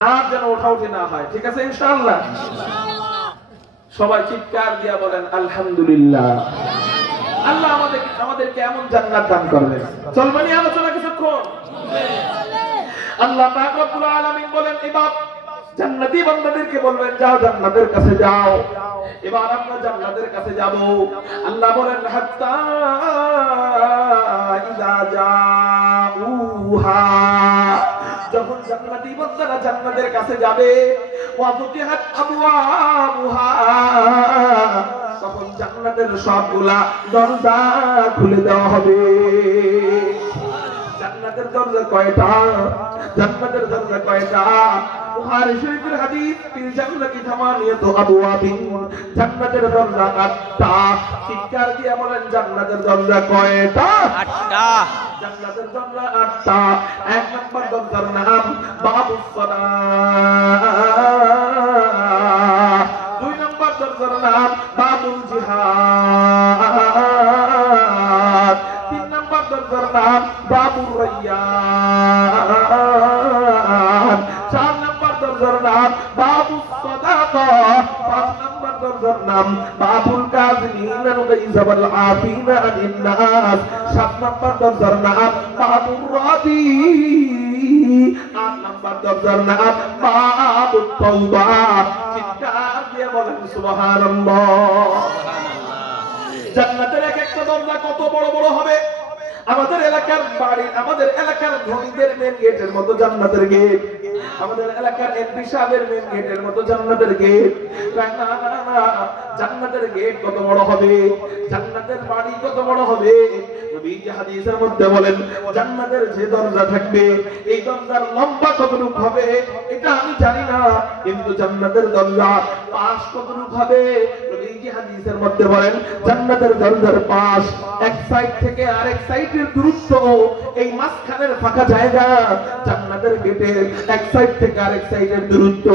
আর যেন ওঠাউঠি না হয়, ঠিক আছে ইনশাআল্লাহ? সবাই চিৎকার দিয়া বলেন আলহামদুলিল্লাহ। আল্লাহ আমাদেরকে এমন জান্নাত দান করবেন। চলমানি আলোচনা কিছুক্ষণ। আল্লাহ পাক রব্বুল আলামিন বলেন, এবার জান্নাতি বান্দাদেরকে বলবেন যাও জান্নাতের কাছে যাও। এবার আমরা জান্নাতের কাছে যাব। আল্লাহ বলেন হাত্তা ইযা জাউহা, যখন জান্নাতি বান্দারা জান্নাতের কাছে যাবে, ওয়া ফুতিহাত আবওয়াবুহা, তখন জান্নাতের সবগুলা দরজা খুলে দেওয়া হবে। জান্নাতের দরজা কয়টা? জান্নাতের দরজা কয়টা? বুখারী শরীফের হাদিস, ফিল জান্নাতি থামানিয়াতু আবওয়াবিন, জান্নাতের দরজা 8টা। চিৎকার দিয়ে বলেন জান্নাতের দরজা কয়টা? 8টা। জান্নাতের দরজা 8টা। এক নম্বর দরজার নাম বাবুস সালাহ, দুই নম্বর দরজার নাম বাবুল জিহাদ, তিন নম্বর দরজার নাম বাবুর রায়্যান, চার নম্বর দরজার নাম বাবুস সাদাকা, পাঁচ নম্বর দরজার নাম বাবুল কাযিমিনাল গায়যা ওয়াল আফিনা আনিন নাস, সাত নম্বর দরজার নাম বাবুর রাদি, আট নম্বর দরজার নাম বাবুত তাওবা। চিৎকার দিয়ে বলেন সুবহানাল্লাহ। জান্নাতের এক একটা দরজা কত বড় বড় হবে। আমাদের এলাকার বাড়ি, আমাদের এলাকার ধনীদের মেন গেটের মতো জান্নাতের গেট, আমাদের এলাকার এমপি সাহেবের মেন গেটের মতো জান্নাতের গেট। না না না, জান্নাতের গেট কত বড় হবে, জান্নাতের বাড়ি কত বড় হবে। নবীজি হাদিসের মধ্যে বলেন জান্নাতের যে দরজা থাকবে, এই দরজার লম্বা কতটুকু হবে এটা আমি জানি না, কিন্তু জান্নাতের দরজা পাশ কতটুকু হবে নবীজি হাদিসের মধ্যে বলেন জান্নাতের দরজার পাশ এক সাইড থেকে আরেক সাইডের দূরত্ব, এই মাঝখানের ফাঁকা জায়গা জান্নাতের গেটের এক সাইড থেকে আরেক সাইডের দূরত্ব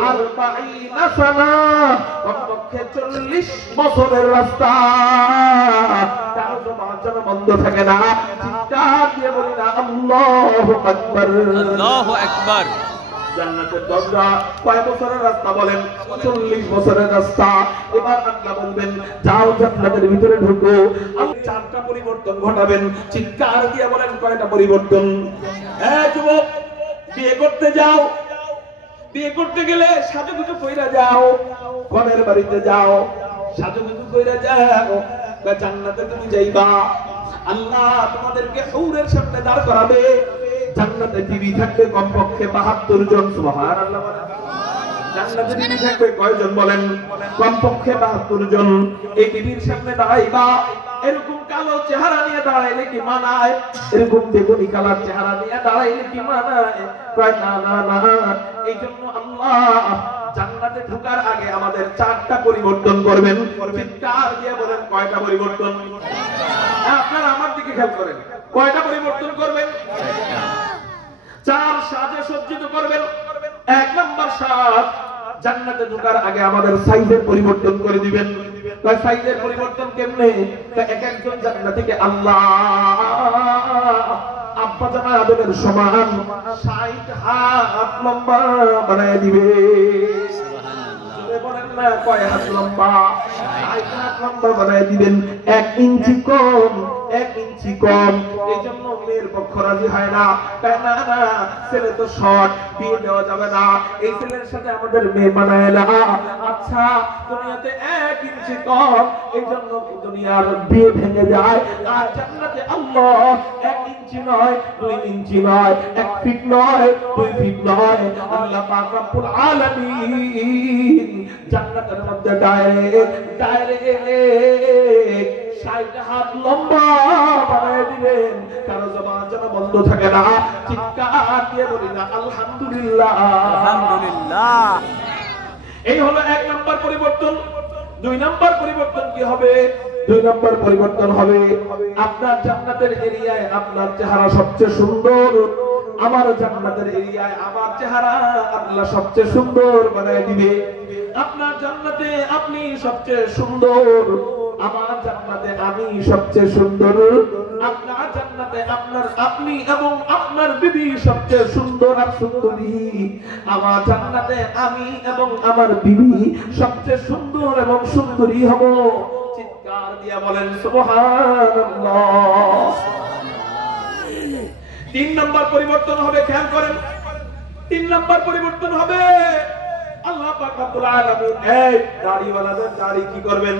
40 সানা, কমপক্ষে 40 বছরের রাস্তা। কারো জবান যেন বন্ধ থাকে না, চিৎকার দিয়ে বলি না আল্লাহু আকবার, আল্লাহু আকবার। জান্নাতের দরজা কয় বছরের রাস্তা বলেন? 40 বছরের রাস্তা। এবার আল্লাহ বলবেন যাও জান্নাতের ভিতরে ঢুকো। আপনি 4টা পরিবর্তন ঘটাবেন। চিৎকার দিয়ে বলেন কয়টা পরিবর্তন? যুবক, বিয়ে করতে যাও, বিয়ে করতে গেলে সাজুগুজু কইরা যাও, ঘরের বাড়িতে যাও, সাজুগুজু কইরা যাও, জান্নাতে তুমি যাইবা। আল্লাহ তোমাদেরকে হুরের সামনে দাঁড় করাবে। জান্নাতে বিবি থাকবে কমপক্ষে 72 জন। সুবহানাল্লাহ। জান্নাতে বিবি থাকবে কয়জন বলেন? কমপক্ষে 72 জন। এই বিবির সামনে দাঁড়াইবা, এরকম কালো চেহারা নিয়ে দাঁড়াইলে কি মানায়? এরকম বেগুনি কালার চেহারা নিয়ে দাঁড়াইলে কি মানায়? কয় না না না। এই জন্য আল্লাহ জান্নাতে ঢোকার আগে আমাদের 4টা পরিবর্তন করবেন। চিৎকার দিয়ে বলেন কয়টা পরিবর্তন? আপনারা আমার দিকে খেয়াল করেন, কয়টা পরিবর্তন করবেন? 4 সাজে সজ্জিত করবেন। 1 নম্বর সাজ, জান্নাতে ঢোকার আগে আমাদের সাইজের পরিবর্তন করে দিবেন। তাই সাইজের পরিবর্তন কেমনে? এক একজন জান্নাতীকে আল্লাহ আব্বা জানা আদমের সমান 60 হাত লম্বা বানায় দিবে। বলেন না কয় হাত লম্বা? 60 হাত লম্বা বানায় দিবেন। 1 ইঞ্চি কম, 1 ইঞ্চি কম। এই জন্য মেয়ের পক্ষ রাজি হয় না, তাই না না ছেলে তো শর্ট, বিয়ে দেওয়া যাবে না, এই ছেলের সাথে আমাদের মেয়ে মানায় না। আচ্ছা দুনিয়াতে 1 ইঞ্চি কম, এই জন্য দুনিয়ার বিয়ে ভেঙে যায়। আর জান্নাতে আল্লাহ 1 ইঞ্চি নয়, 2 ইঞ্চি নয়, 1 ফিট নয়, 2 ফিট নয়, আল্লাহ পাক রব্বুল আলামিন জান্নাতের মধ্যে ডাইরেক্ট 60 হাত লম্বা বানায় দিবেন। কারো জবান যেন বন্ধ থাকে না, চিৎকার দিয়ে বলি না আলহামদুলিল্লাহ, আলহামদুলিল্লাহ। এই হলো 1 নম্বর পরিবর্তন। 2 নম্বর পরিবর্তন কি হবে? 2 নম্বর পরিবর্তন হবে আপনার জান্নাতের এরিয়ায় আপনার চেহারা সবচেয়ে সুন্দর, আমার জান্নাতের এরিয়ায় আমার চেহারা আল্লাহ সবচেয়ে সুন্দর বানায় দিবে। আপনার জান্নাতে আপনি সবচেয়ে সুন্দর, আমার জান্নাতে আমি সবচেয়ে সুন্দর, আপনার জান্নাতে আপনি এবং আপনার বিবি সবচেয়ে সুন্দর আর সুন্দরী, আমার জান্নাতে আমি এবং আমার বিবি সবচেয়ে সুন্দর এবং সুন্দরী হব। চিৎকার দিয়ে বলেন সুবহানাল্লাহ। 3 নম্বর পরিবর্তন হবে, খেয়াল করেন, 3 নম্বর পরিবর্তন হবে আল্লাহ পাক রব্বুল আলামিন এই দাড়িওয়ালাদের দাড়ি কি করবেন?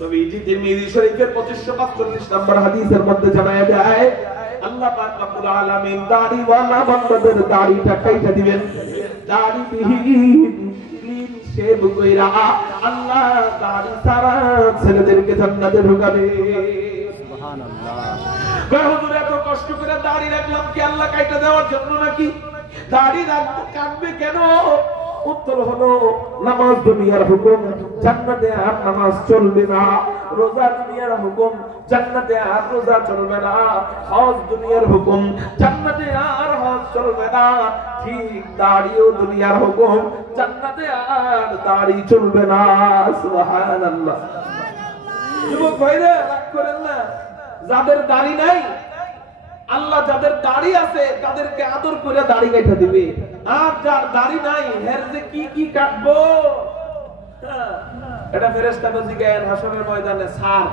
নবীজি তিরমিজি শরীফের 2545 নম্বর হাদিসের মধ্যে জানায়া দেয় আল্লাহ পাক রব্বুল আলামিন দাড়িওয়ালা বান্দাদের দাড়িটা কাইটা দিবেন। দাড়িবিহীন ক্লিন শেভ কইরা আল্লাহ দাড়ি সারা ছেলেদেরকে জান্নাতে ঢুকাবে। সুবহানাল্লাহ। কয় হুজুর এত কষ্ট করে দাড়ি রাখলাম কি আল্লাহ কাইটা দেওয়ার জন্য নাকি? দাড়ি রাখবো কাটবে কেন? উত্তর হলো নামাজ দুনিয়ার হুকুম, জান্নাতে আর নামাজ চলবে না। রোজা দুনিয়ার হুকুম, জান্নাতে আর রোজা চলবে না। হজ দুনিয়ার হুকুম, জান্নাতে আর হজ চলবে না। ঠিক দাড়িও দুনিয়ার হুকুম, জান্নাতে আর দাড়ি চলবে না। সুবহানাল্লাহ। যুবক ভাইরা রাগ করেন না, যাদের দাড়ি নাই আল্লাহ যাদের দাড়ি আছে তাদেরকে আদর করে দাড়ি কাটা দিবে, আর যার দাড়ি নাই এর যে কি কি কাটবো এটা ফেরেশতারা জিজ্ঞাসা হাসরের ময়দানে, স্যার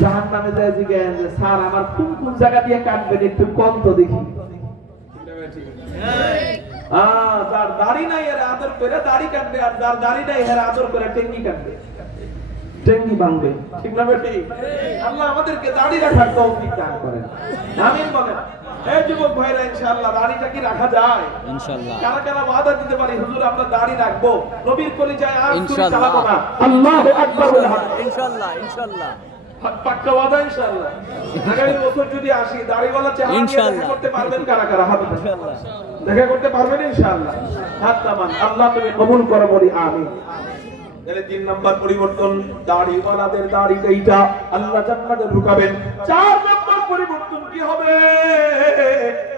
জাহান্নামে যায় জিজ্ঞাসা যে স্যার আমার কোন কোন জায়গা দিয়ে কাটবেন একটু কম তো দেখি। যার দাড়ি নাই এর আদর করে দাড়ি কাটবে, আর যার দাড়ি নাই এর আদর করে টেঙ্গি কাটবে, টেঙ্গি ভাঙবে। ঠিক না বেটি? আল্লাহ আমাদেরকে দাড়ি রাখার তৌফিক দান করেন, আমিন বলেন। এই যুবক ভাইরা ইনশাআল্লাহ দাড়িটা কি রাখা যায়? ইনশাআল্লাহ। কারা কারা ওয়াদা দিতে পারি হুজুর আমরা দাড়ি রাখবো, নবীর কলিজায় আর চুরি চালাবো না? আল্লাহু আকবার বলে ইনশাআল্লাহ ইনশাআল্লাহ। পাক্কা ওয়াদা ইনশাআল্লাহ। আগামী বছর যদি আসি দাড়িওয়ালা চেহারা নিয়ে দেখা করতে পারবেন কারা কারা? হাত উঠান। ইনশাআল্লাহ দেখা করতে পারবেন ইনশাআল্লাহ। হাত নামান। আল্লাহ তুমি কবুল করো বলি আমিন। 3 নম্বর পরিবর্তন, দাড়িওয়ালাদের দাড়ি কাইটা আল্লাহ জান্নাতে ঢুকাবেন। 4 নম্বর পরিবর্তন কি হবে?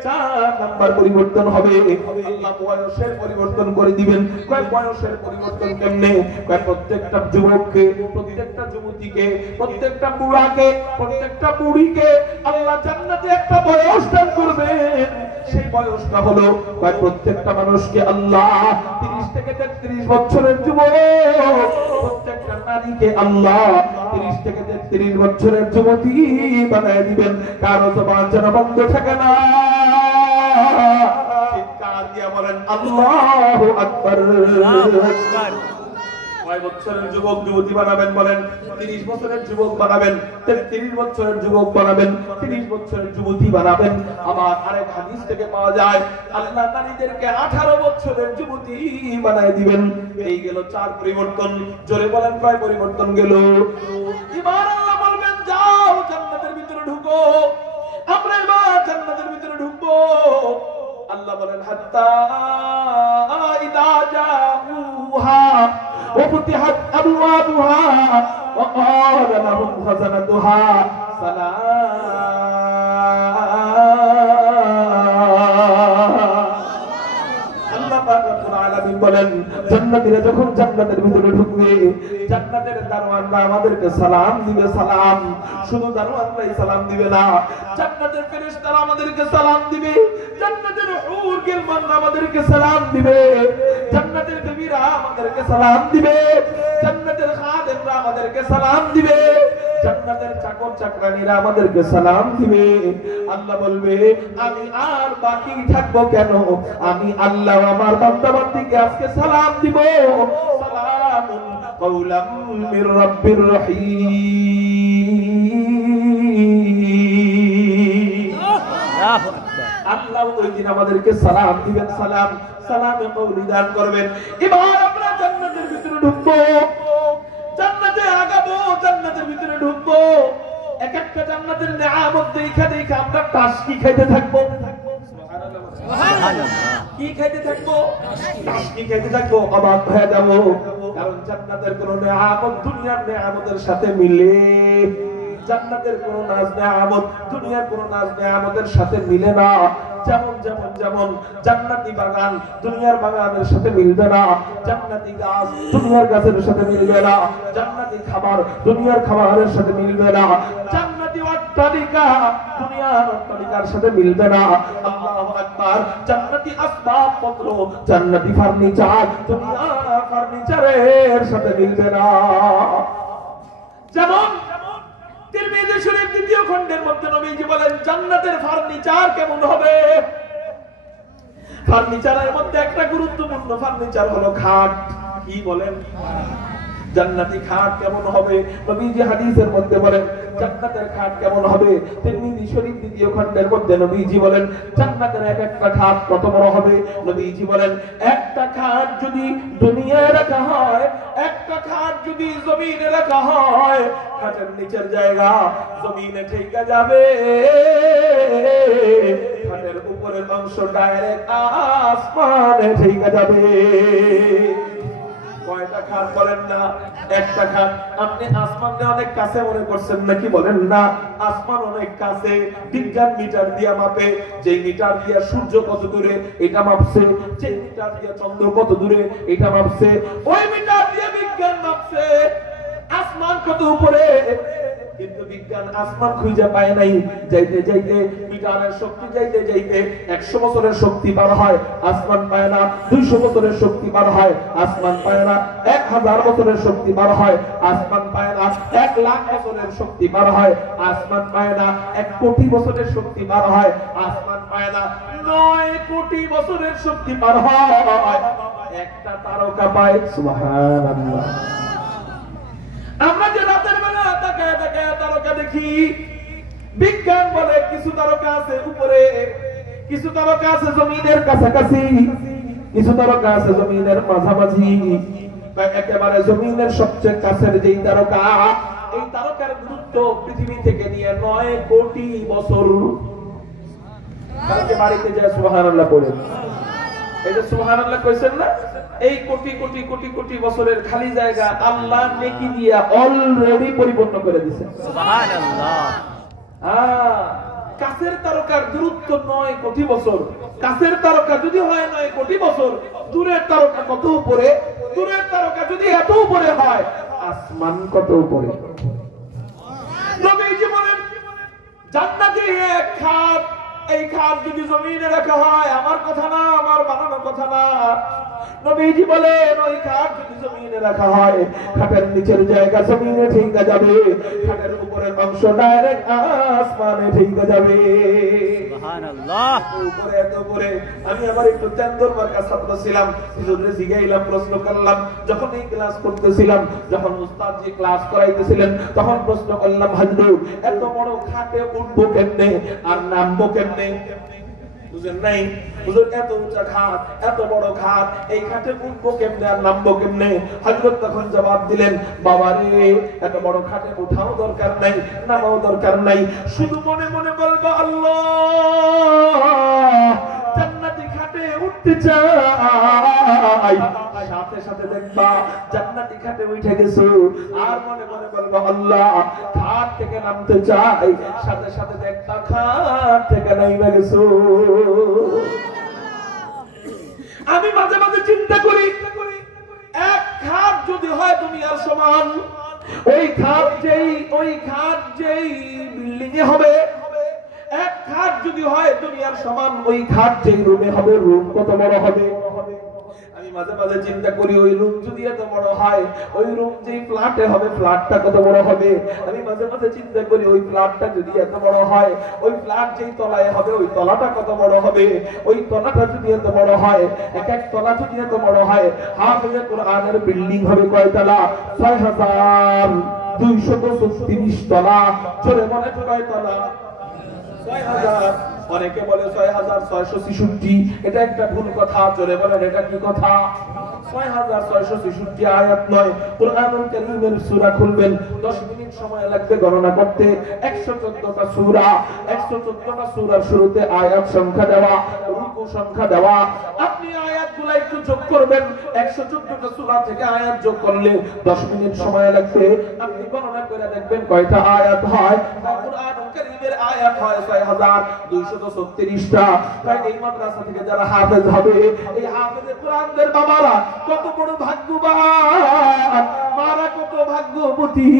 4 নম্বর পরিবর্তন হবে আল্লাহ বয়সের পরিবর্তন করে দিবেন। কয় বয়সের পরিবর্তন কেমনে? কয় প্রত্যেকটা যুবককে, প্রত্যেকটা যুবতীকে, প্রত্যেকটা বুড়াকে, প্রত্যেকটা বুড়িকে আল্লাহ জান্নাতে একটা বয়স দান করবেন। সেই বয়সটা হলো কয় প্রত্যেকটা মানুষকে আল্লাহ 30 থেকে 33 বছরের যুবক, প্রত্যেকটা নারীকে আল্লাহ 30 থেকে 33 বছরের যুবতী বানায় দিবেন। কারো জবান যেন বন্ধ থাকে না। চিৎকার দিয়ে বলেন আল্লাহু আকবার। কয় বছরের যুবক যুবতী বানাবেন বলেন? 30 বছরের যুবক বানাবেন, 33 বছরের যুবক বানাবেন, 30 বছরের যুবতী বানাবেন। আবার আরেক হাদিস থেকে পাওয়া যায় আল্লাহ নারীদেরকে 18 বছরের যুবতী বানায় দিবেন। এই গেল 4 পরিবর্তন। জোরে বলেন কয় পরিবর্তন গেল? এবার আল্লাহ বলবেন যাও জান্নাতের ভিতরে ঢুকো। আমরা এবার জান্নাতের ভিতরে ঢুকবো। আল্লাহ বলেন হাত্তা ইদা জাউহা وفتحت أبوابها وقال لهم خزنتها سلام। বলেন জান্নাতীরা যখন জান্নাতের ভিতরে ঢুকবে, জান্নাতের দারওয়ানরা আমাদেরকে সালাম দিবে। সালাম শুধু দারওয়ানরাই সালাম দিবে না, জান্নাতের ফেরেশতারা আমাদেরকে সালাম দিবে, জান্নাতের হুর গিলমানরা আমাদেরকে সালাম দিবে, জান্নাতের দেবীরা আমাদেরকে সালাম দিবে, জান্নাতের খাদেমরা আমাদেরকে সালাম দিবে, জান্নাতের চাকর চাকরানীরা আমাদেরকে সালাম দিবে। আল্লাহ বলবে আমি আর বাকি থাকবো কেন? আমি আল্লাহ আমার বান্দা বান্দীকে আজকে সালাম দিব। সালামুন কাওলাম মির রাব্বির রহিম। আল্লাহু আকবার। আল্লাহ ওই দিন আমাদেরকে সালাম দিবেন। সালাম সালামে কওলি দান করবেন। এবার আমরা জান্নাতের ভিতরে ঢুকবো, জান্নাতে আগাবো, জান্নাতের ভিতরে ঢুকবো। এক একটা জান্নাতের নিয়ামত দেখা দেখা আমরা টাসকি খাইতে থাকবো। সুবহানাল্লাহ। কি খাইতে থাকবো? টাসকি খাইতে থাকবো, অবাক হয়ে যাবো। কারণ জান্নাতের কোন নিয়ামত দুনিয়ার নিয়ামতের সাথে মিলে জান্নাতের কোন নাজ নেয়ামত দুনিয়ার কোন নাজ নেয়ামতের সাথে মিলে না। যেমন যেমন যেমন জান্নাতি বাগান দুনিয়ার বাগানের সাথে মিলবে না, জান্নাতি গাছ দুনিয়ার গাছের সাথে মিলবে না, জান্নাতি খাবার দুনিয়ার খাবারের সাথে মিলবে না, জান্নাতি অট্টালিকা দুনিয়ার অট্টালিকার সাথে মিলবে না। আল্লাহু আকবার। জান্নাতি আসবাবপত্র জান্নাতি ফার্নিচার দুনিয়ার ফার্নিচারের সাথে মিলবে না। যেমন তিরমিজি শরীফ দ্বিতীয় খণ্ডের মধ্যে নবীজি বলেন জান্নাতের ফার্নিচার কেমন হবে। ফার্নিচারের মধ্যে একটা গুরুত্বপূর্ণ ফার্নিচার হলো খাট। কি বলেন? জান্নাতি খাট কেমন হবে? নবীজি হাদিসের মধ্যে বলেন জান্নাতের খাট কেমন হবে। তিরমিজি শরীফ দ্বিতীয় খণ্ডের মধ্যে নবীজি বলেন জান্নাতের এক একটা খাট কত বড় হবে। নবীজি বলেন একটা খাট যদি দুনিয়ায় রাখা হয়, একটা খাট যদি জমিনে রাখা হয়, খাটের নিচের জায়গা জমিনে ঠেকে যাবে, খাটের উপরের অংশ ডাইরেক্ট আসমানে ঠেকে যাবে। কয়টা খাট বলেন না? একটা খাট। আপনি আসমানে অনেক কাছে মনে করছেন নাকি? বলেন না, আসমান অনেক কাছে। বিজ্ঞান মিটার দিয়া মাপে, যে মিটার দিয়া সূর্য কত দূরে এটা মাপছে, যে মিটার দিয়া চন্দ্র কত দূরে এটা মাপছে, ওই মিটার দিয়ে বিজ্ঞান মাপছে আসমান কত উপরে। কিন্তু বিজ্ঞান আসমান খুঁজে পায় নাই। যাইতে যাইতে মিটারের শক্তি যাইতে যাইতে 100 বছরের শক্তি পার হয়, আসমান পায় না। 200 বছরের শক্তি পার হয়, আসমান পায় না। 1000 বছরের শক্তি পার হয়, আসমান পায় না। 1 লাখ বছরের শক্তি পার হয়, আসমান পায় না। 1 কোটি বছরের শক্তি পার হয়, আসমান পায় না। 9 কোটি বছরের শক্তি পার হয়, একটা তারকা পায়। সুবহানাল্লাহ। আমরা যে রাতের বেলা তাকায় তাকায় তারকা দেখি, বিজ্ঞান বলে কিছু তারকা আছে উপরে, কিছু তারকা আছে জমিনের কাছাকাছি, কিছু তারকা আছে জমিনের মাঝামাঝি, একেবারে জমিনের সবচেয়ে কাছের যেই তারকা, এই তারকার দূরত্ব পৃথিবী থেকে নিয়ে 9 কোটি বছর। কালকে বাড়িতে যায় সুবহানাল্লাহ পড়েন। এই যে সুবহানাল্লাহ কইছেন না, এই কোটি কোটি কোটি কোটি বছরের খালি জায়গা আল্লাহ নেকি দিয়া অলরেডি পরিপূর্ণ করে দিয়েছেন। সুবহানাল্লাহ। কাছের তারকার দূরত্ব 9 কোটি বছর। কাছের তারকা যদি হয় 9 কোটি বছর, দূরের তারকা কত উপরে? দূরের তারকা যদি এত উপরে হয়, আসমান কত উপরে? নবীজি বলেন জান্নাতে এক খাট, এই খাট যদি জমিনে রাখা হয়, আমার কথা না, আমার বানানো কথা না, নবীজি বলেন ওই খাট যদি জমিনে রাখা হয়, খাটের নিচের জায়গা জমিনে ঠেকে যাবে, খাটের উপরের অংশ ডাইরেক্ট আসমানে ঠেকে যাবে। সুবহানাল্লাহ। উপরে এত উপরে। আমি আমার একটু তেন্দর মার্কা ছাত্র ছিলাম, হুজুরে জিগাইলাম, প্রশ্ন করলাম, যখন এই ক্লাস করতেছিলাম, যখন উস্তাদ জি ক্লাস করাইতেছিলেন, তখন প্রশ্ন করলাম, হুজুর এত বড় খাটে উঠবো কেমনে আর নামবো কেমনে? বুঝেন নাই? হুজুর এত উঁচা খাট, এত বড় খাট, এই খাটে উঠবো কেমনে আর নামবো কেমনে? হযরত তখন জবাব দিলেন, বাবা রে, এত বড় খাটে উঠাও দরকার নাই, নামাও দরকার নাই, শুধু মনে মনে বলবো আল্লাহ জান্নাতি খাটে উঠতে চাই, সাথে সাথে দেখবা জান্নাতি খাটে উঠে গেছো। আর মনে মনে বলবো আল্লাহ খাট থেকে নামতে চাই, সাথে সাথে দেখবা খাট থেকে নাইমা গেছো। আমি মাঝে মাঝে চিন্তা করি, এক খাট যদি হয় দুনিয়ার সমান, ওই খাট যেই বিল্ডিং এ হবে, এক খাট যদি হয় দুনিয়ার সমান, ওই খাট যেই রুমে হবে, রুম কত বড় হবে? আমি মাঝে মাঝে চিন্তা করি ওই রুম যদি এত বড় হয়, ওই রুম যেই ফ্ল্যাটে হবে, ফ্ল্যাটটা কত বড় হবে? আমি মাঝে মাঝে চিন্তা করি ওই ফ্ল্যাটটা যদি এত বড় হয়, ওই ফ্ল্যাট যেই তলায় হবে, ওই তলাটা কত বড় হবে? ওই তলাটা যদি এত বড় হয়, এক এক তলা যদি এত বড় হয়, হাফেজে কোরআনের বিল্ডিং হবে কয় তলা? ৬,২৩৬ তলা। জোরে বলে কয় তলা? ৬,০০০। অনেকে বলে ৬,৬৬৬। এটা একটা ভুল কথা। জোরে বলেন এটা কি কথা? ৬,৬৬৬ আয়াত নয়। কুরআনুল কারীমের সূরা খুলবেন, 10 মিনিট সময় লাগবে গণনা করতে। 114টা সূরা, 114টা সূরার শুরুতে আয়াত সংখ্যা দেওয়া, রুকু সংখ্যা দেওয়া। আপনি আয়াত আয়াতগুলো একটু যোগ করবেন। 114টা সূরা থেকে আয়াত যোগ করলে 10 মিনিট সময় লাগবে। আপনি গণনা করে দেখবেন কয়টা আয়াত হয়। কুরআনুল কারীমের আয়াত হয় 6236টা। তাই এই মাদ্রাসা থেকে যারা হাফেজ হবে, এই হাফেজে কোরআনদের বাবারা কত বড় ভাগ্যবান, মারা কত ভাগ্যবতী।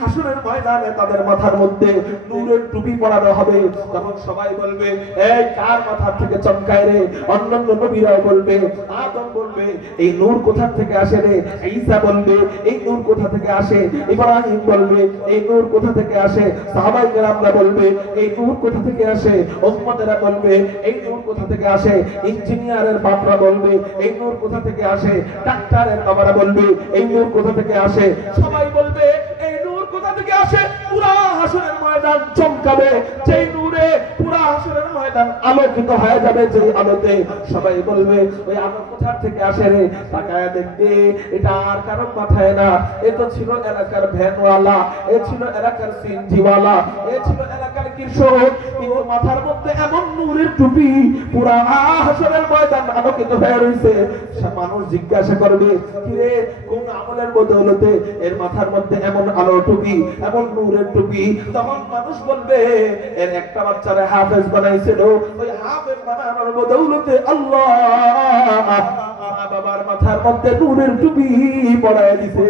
হাসরের ময়দানে তাদের মাথার মধ্যে নূরের টুপি পরানো হবে। তখন সবাই বলবে, এই কার মাথার থেকে চমকায় রে? অন্যান্য নবীরাও বলবে, আদম বলবে, এই নূর কোথা থেকে আসে রে? ঈসা বলবে, এই নূর কোথা থেকে আসে? ইব্রাহিম বলবে, এই নূর কোথা থেকে আসে? সাহাবায়ে কেরামরা বলবে, এই নূর কোথা থেকে আসে? উম্মতেরা বলবে, এই নূর কোথা থেকে আসে? ইঞ্জিনিয়ারের বাপরা বলবে, এই নূর কোথা থেকে আসে? ডাক্তারের বাবারা বলবে, এই নূর কোথা থেকে আসে? সবাই বলবে, এই নূর কোথা থেকে আসে? পুরা হাসরের ময়দান চমকাবে যেই নূরে, পুরা হাসরের ময়দান আলোকিত হয়ে যাবে যে আলোতে। সবাই বলবে, ওই আলো কোথা থেকে আসে রে? তাকায় দেখবে, এটা আর কারো মাথায় না, এ তো ছিল এলাকার ভ্যানওয়ালা, এ ছিল এলাকার সিএনজিওয়ালা, এ ছিল এলাকার কৃষক। কিন্তু মাথার মধ্যে এমন নূরের টুপি, পুরা হাসরের ময়দান আলোকিত হয়ে রয়েছে। মানুষ জিজ্ঞাসা করবে, কি রে, কোন আমলের বদৌলতে এর মাথার মধ্যে এমন আলো টুপি, এমন নূরের টুপি? তখন মানুষ বলবে, এর একটা বাচ্চারে হাফেজ বানাইছিল, ওই হাফেজ বানানোর বদৌলতে আল্লাহ মা বাবার মাথার মধ্যে নূরের টুপি পরায় দিছে।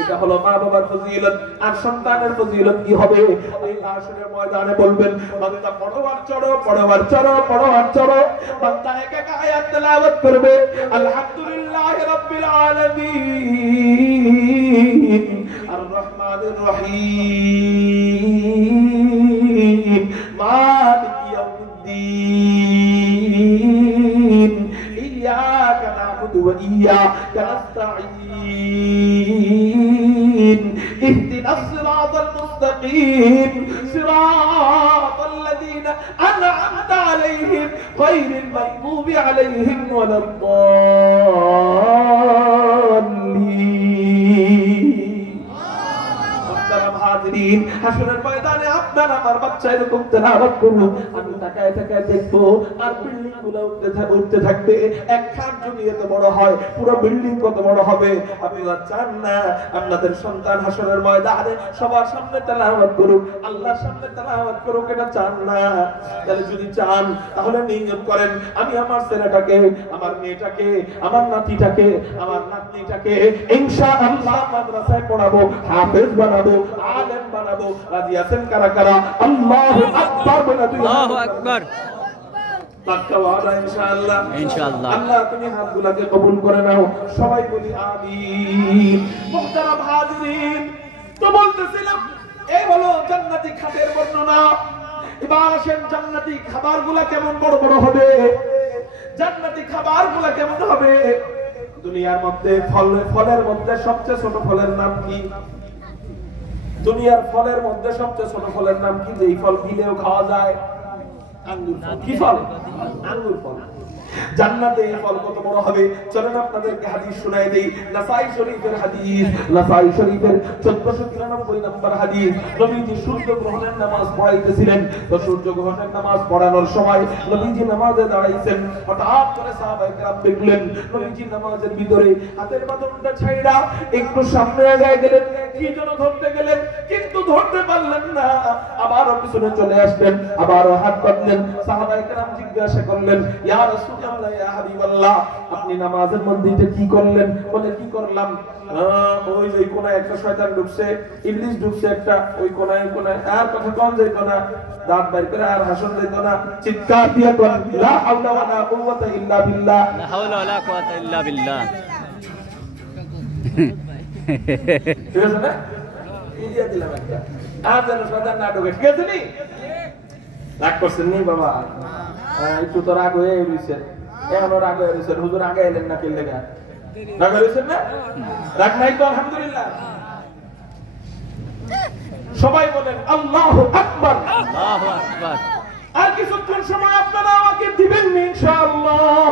এটা হলো মা বাবার ফজিলত। আর সন্তানের ফজিলত কি হবে? আল্লাহ হাসরের ময়দানে বলবেন, বান্দা পড়ো আর চড়ো, পড়ো আর চড়ো, পড়ো আর চড়ো। বান্দা এক এক আয়াত তেলাওয়াত করবে, আলহামদুলিল্লাহি রাব্বিল আলামিন আর রহমানির রহিম মালিকি ইয়াউমিদ্দিন ইয়্যাকা না'বুদু ওয়া ইয়্যাকা নাস্তাঈন اهدنا الصراط المستقيم صراط الذين أنعمت عليهم غير المغضوب عليهم ولا الضالين। হাজিরিন, হাসরের ময়দানে আপনার আমার বাচ্চা এরকম তেলাওয়াত করব, আমি তাকায় তাকায় দেখবো, আর বিল্ডিং গুলো উঠতে থাকবে। একখান জমি এত বড় হয়, পুরো বিল্ডিং কত বড় হবে? আপনি চান না আপনাদের সন্তান হাসরের ময়দানে সবার সামনে তেলাওয়াত করুক, আল্লাহর সামনে তেলাওয়াত করুক? এটা চান না? তাহলে যদি চান, তাহলে নিয়ত করেন, আমি আমার ছেলেটাকে, আমার মেয়েটাকে, আমার নাতিটাকে, আমার নাতনিটাকে ইনশাআল্লাহ মাদ্রাসায় পড়াবো, হাফেজ বানাবো, আলেম বানাবো। রাজি আছেন কারা কারা? আল্লাহু আকবার বলে দুই আল্লাহু আকবার। পাক্কা ওয়াদা ইনশাআল্লাহ। ইনশাআল্লাহ। আল্লাহ তুমি হাতগুলোকে কবুল করে নাও, সবাই বলি আমিন। মুহতারাম হাজিরিন, তো বলতেছিলাম এই হলো জান্নাতি খাবারের বর্ণনা। এবার আসেন, জান্নাতি খাবারগুলো কেমন বড় বড় হবে? জান্নাতি খাবারগুলো কেমন হবে? দুনিয়ার মধ্যে ফলের মধ্যে সবচেয়ে ছোট ফলের নাম কি? দুনিয়ার ফলের মধ্যে সবচেয়ে ছোট ফলের নাম কি? যেই ফল গিলেও খাওয়া যায়? আঙ্গুর ফল। কি ফল? আঙ্গুর ফল। জান্নাতে এই ফল কত বড় হবে? চলেন আপনাদেরকে হাদিস শোনাই দেই। নাসাই শরীফের হাদিস, নাসাই শরীফের 1493 নম্বর হাদিস। নবীজি সূর্য গ্রহণের নামাজ পড়াইতেছিলেন। তো সূর্য গ্রহণের নামাজ পড়ানোর সময় নবীজি নামাজে দাঁড়াইছেন। হঠাৎ করে সাহাবায়ে কেরাম দেখলেন নবীজি নামাজের ভিতরে হাতের বাঁধনটা ছাইড়া একটু সামনে আগায় গেলেন, কি যেন ধরতে গেলেন, কিন্তু ধরতে পারলেন না। আবারও পিছনে চলে আসলেন, আবারও হাত বাঁধলেন। সাহাবায়ে কেরাম জিজ্ঞাসা করলেন, ইয়া রাসূলুল্লাহ, ইয়া হাবিবাল্লাহ, আপনি নামাজের মধ্যে এটা কি করলেন? বলে, কি করলাম? ওই যে কোনায় একটা শয়তান ঢুকছে, ইবলিস ঢুকছে একটা, ওই কোনায় কোনায় আর কথা কম যাইত না, দাঁত বের করে আর হাসন যাইত না, চিৎকার দিয়ে কোন লা হাওলা ওয়ালা কুওয়াতা ইল্লা বিল্লাহ, লা হাওলা ওয়ালা কুওয়াতা ইল্লা বিল্লাহ। ঠিক আছে না? ইডিয়া দিলাম একটা, আর যেন শয়তান না ঢোকে। ঠিক আছে নি? রাগ করছেন নি বাবা? একটু তো রাগ হয়ে রয়েছে, এখনো রাগ হয়ে রয়েছে। হুজুর আগে এলেন না, কেন লেগা রাগ হয়েছেন না? রাগ নাই তো আলহামদুলিল্লাহ। সবাই বলেন আল্লাহু আকবার। আল্লাহু আকবার। আর কিছুক্ষণ সময় আপনারা আমাকে দিবেন ইনশাআল্লাহ।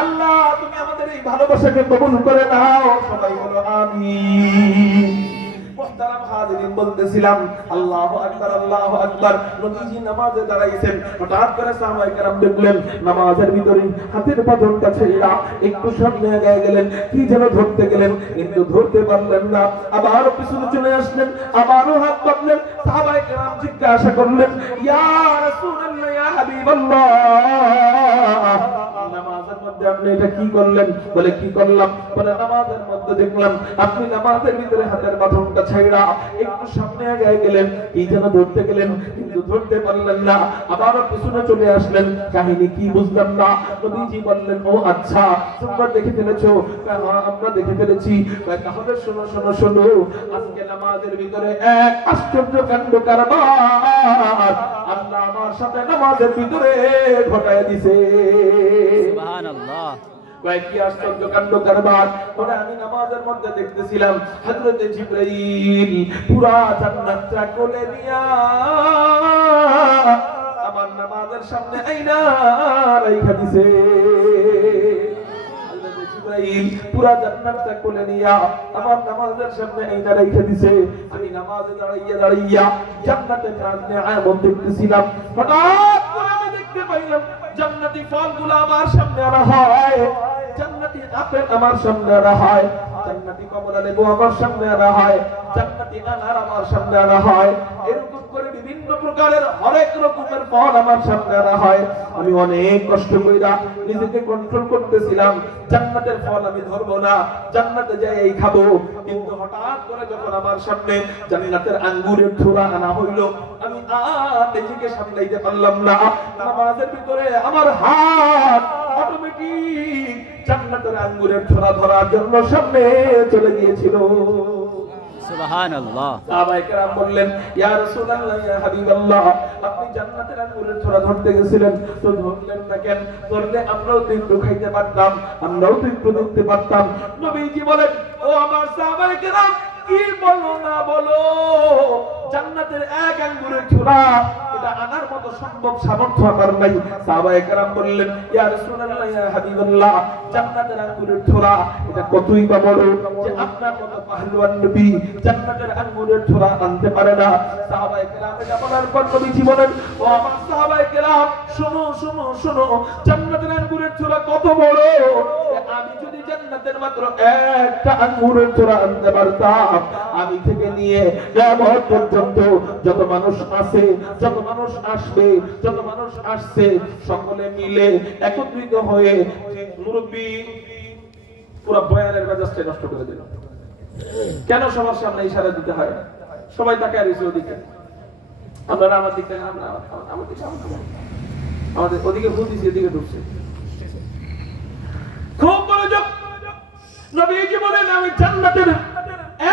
আল্লাহ তুমি আমাদের এই ভালোবাসাকে কবুল করে নাও। সবাই বলো আমিন। মুহতারাম হাজিরিন বলতেছিলাম আল্লাহু আকবার নবীজি নামাজে দাঁড়াইছেন হঠাৎ করে সাহাবায়ে কেরাম দেখলেন নামাজের ভিতরে হাতের পাথরটা ছেড়া একটু সামনে এগিয়ে গেলেন কি যেন ধরতে গেলেন কিন্তু ধরতে পারলেন না আবার পিছনে চলে আসলেন আবারও হাত পাতলেন সাহাবায়ে কেরাম জিজ্ঞাসা করলেন ইয়া রাসূলুল্লাহ ইয়া হাবিবাল্লাহ নামাজের মধ্যে আপনি এটা কি করলেন বলে কি করলাম বলে নামাজের মধ্যে দেখলাম আপনি নামাজের ভিতরে হাতের বাঁধনটা ছেড়া একটু সামনে এগিয়ে গেলেন কি যেন ধরতে গেলেন কিন্তু ধরতে পারলেন না আবারও পিছনে চলে আসলেন কাহিনী কি বুঝলাম না নবীজি বললেন ও আচ্ছা তোমরা দেখে ফেলেছো আমরা দেখে ফেলেছি তাহলে শোনো শোনো শোনো আজকে নামাজের ভিতরে এক আশ্চর্য কাণ্ড কারবার আল্লাহ আমার সাথে নামাজের ভিতরে ঘটায় দিয়েছে সুবহানাল্লাহ কয়েকটি আশ্চর্য কাণ্ড কারবার পরে আমি নামাজের মধ্যে দেখতেছিলাম হযরতে জিবরাইল পুরা জান্নাতটা কোলে নিয়া আমার নামাজের সামনে আইনা রাইখা দিছে হযরতে জিবরাইল পুরা জান্নাতটা কোলে নিয়া আমার নামাজের সামনে আইনা রাইখা দিছে আমি নামাজে দাঁড়াইয়া জান্নাতের নিয়ামত দেখতেছিলাম হঠাৎ করে আমি দেখতে পাইলাম জান্নাতি ফলগুলো আমার সামনে আনা হয় জান্নাতি আপেল আমার সামনে আনা হয় জান্নাতি কমলা লেবু আমার সামনে আনা হয় জান্নাতি আনার আমার সামনে আনা হয় এরকম করে বিভিন্ন প্রকারের হরেক রকমের ফল আমার সামনে আনা হয় আমি অনেক কষ্ট কইরা নিজেকে কন্ট্রোল করতেছিলাম জান্নাতের ফল আমি ধরবো না জান্নাতে যাই এই খাবো কিন্তু হঠাৎ করে যখন আমার সামনে জান্নাতের আঙ্গুরের থোড়া আনা হইল আমি আর নিজেকে সামলাইতে পারলাম না নামাজের ভিতরে আমার হাত অটোমেটিক জান্নাতের আঙ্গুরের থোড়া ধরার জন্য সামনে চলে গিয়েছিল সুবহানাল্লাহ সাহাবায়ে কেরাম বললেন ইয়া রাসূলুল্লাহ ইয়া হাবিবাল্লাহ আপনি জান্নাতের আঙ্গুরের থোড়া ধরতে গেছিলেন তো ধরলেন না কেন ধরলে আমরাও তো একটু খাইতে পারতাম আমরাও তো একটু দেখতে পারতাম নবীজি বলেন ও আমার সাহাবায়ে কেরাম কি বলো না বলো জান্নাতের এক আঙ্গুরের থোড়া এটা আনার মতো সম্ভব সামর্থ্য আমার নাই সাহাবায়ে কেরাম বললেন ইয়া রাসূলুল্লাহ ইয়া হাবিবাল্লাহ জান্নাতের আঙ্গুরের থোড়া এটা কতই বা বড় যে আপনার মতো পাহলওয়ান নবী জান্নাতের আঙ্গুরের থোড়া আনতে পারে না সাহাবায়ে কেরাম এটা বলার পর নবীজি বলেন ও আমার সাহাবায়ে কেরাম শুনো শুনো শুনো জান্নাতের আঙ্গুরের থোড়া কত বড় আমি যদি জান্নাতের মাত্র একটা আঙ্গুরের থোড়া আনতে পারতাম আমি থেকে নিয়ে কিয়ামত পর্যন্ত যত মানুষ আছে যত মানুষ আসবে যত মানুষ আসছে সকলে মিলে একত্রিত হয়ে মুরব্বি পুরো বয়ানের মেজাজটা নষ্ট করে দিল কেন সবার সামনে ইশারা দিতে হয় সবাই তাকায় রয়েছে ওদিকে আমরা আমার দিকে আমাদের ওদিকে ভূত দিচ্ছে এদিকে ঢুকছে খুব মনোযোগ নবীজি বলেন আমি জান্নাতের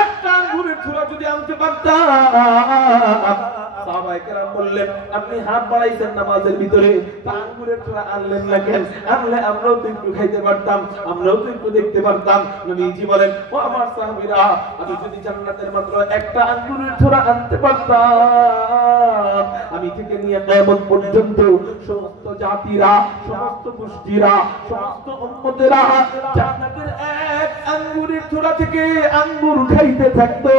একটা আঙ্গুরের থোড়া যদি আনতে পারতাম সাহাবায়ে কেরাম বললেন আপনি হাত বাড়াইছেন নামাজের ভিতরে তা আঙ্গুরের থোড়া আনলেন না কেন আনলে আমরাও তো একটু খাইতে পারতাম আমরাও তো একটু দেখতে পারতাম নবীজি বলেন ও আমার সাহাবীরা আমি যদি জান্নাতের মাত্র একটা আঙ্গুরের থোড়া আনতে পারতাম আমি থেকে নিয়ে কিয়ামত পর্যন্ত সমস্ত জাতিরা সমস্ত গোষ্ঠীরা সমস্ত উম্মতেরা জান্নাতের এক আঙ্গুরের থোড়া থেকে আঙ্গুর খাইতে থাকতো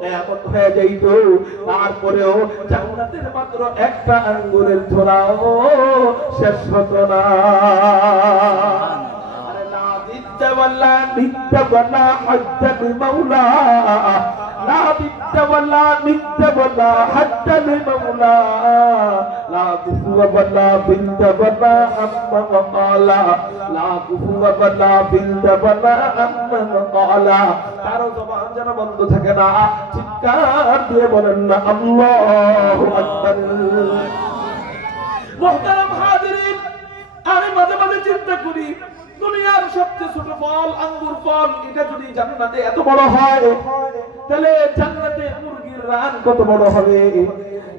কিয়ামত হয়ে যাইতো তারপরেও জান্নাতের মাত্র একটা আঙ্গুরের থোড়াও শেষ হতো না আরে না দিতে ওয়ালা নিতে ওয়ালা হজ্জাত মাওলা لا بد ولا ند ولا حد لمولا لا كفو ولا بنت ولا أما وقالا لا كفو ولا بنت ولا أما وقالا কারো জবান যেন বন্ধ থাকে না চিৎকার দিয়ে বলেন না আল্লাহু আকবার মুহতারাম হাজিরিন আমি মাঝে মাঝে চিন্তা করি দুনিয়ার সবচেয়ে ছোট ফল আঙ্গুর ফল এটা যদি জান্নাতে এত বড় হয় তাহলে জান্নাতে মুরগির রান কত বড় হবে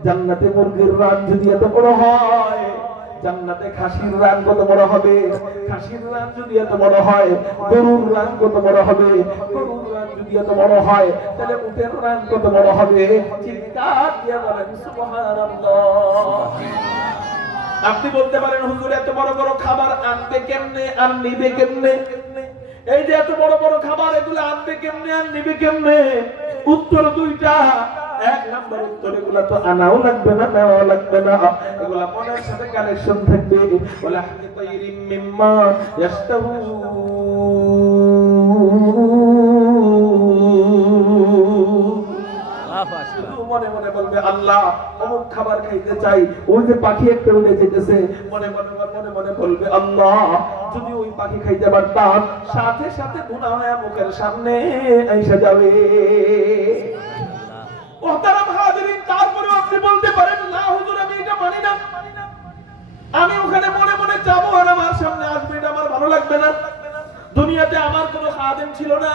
জান্নাতে মুরগির রান যদি এত বড় হয় জান্নাতে খাসির রান কত বড় হবে খাসির রান যদি এত বড় হয় গরুর রান কত বড় হবে গরুর রান যদি এত বড় হয় তাহলে উটের রান কত বড় হবে চিৎকার দিয়ে বলেন সুবহানাল্লাহ আপনি বলতে পারেন হুজুর এত বড় বড় খাবার আনবে কেমনে আর নিবে কেমনে এই যে এত বড় বড় খাবার এগুলো আনবে কেমনে আর নিবে কেমনে? উত্তর দুইটা। এক নাম্বার উত্তর, এগুলা তো আনাও লাগবে না, নেওয়াও লাগবে না, এগুলা মনের সাথে কানেকশন থাকবে। ওয়ালা হাকিতাইরিম মিম্মা ইয়াশতাহু, মনে মনে বলবে আল্লাহ অমুক খাবার খাইতে চাই। ওই যে পাখি একটা উড়ে যেতেছে, মনে মনে মনে মনে বলবে আল্লাহ যদি ওই পাখি খাইতে পারতাম, সাথে সাথে গুনাহ হয়ে মুখের সামনে আইসা যাবে। মুহতারাম হাজিরিন, তারপরে আপনি বলতে পারেন না হুজুর আমি এটা মানি না, আমি ওখানে মনে মনে যাবো আর আমার সামনে আসবে, এটা আমার ভালো লাগবে না। দুনিয়াতে আমার কোনো খাদেম ছিল না,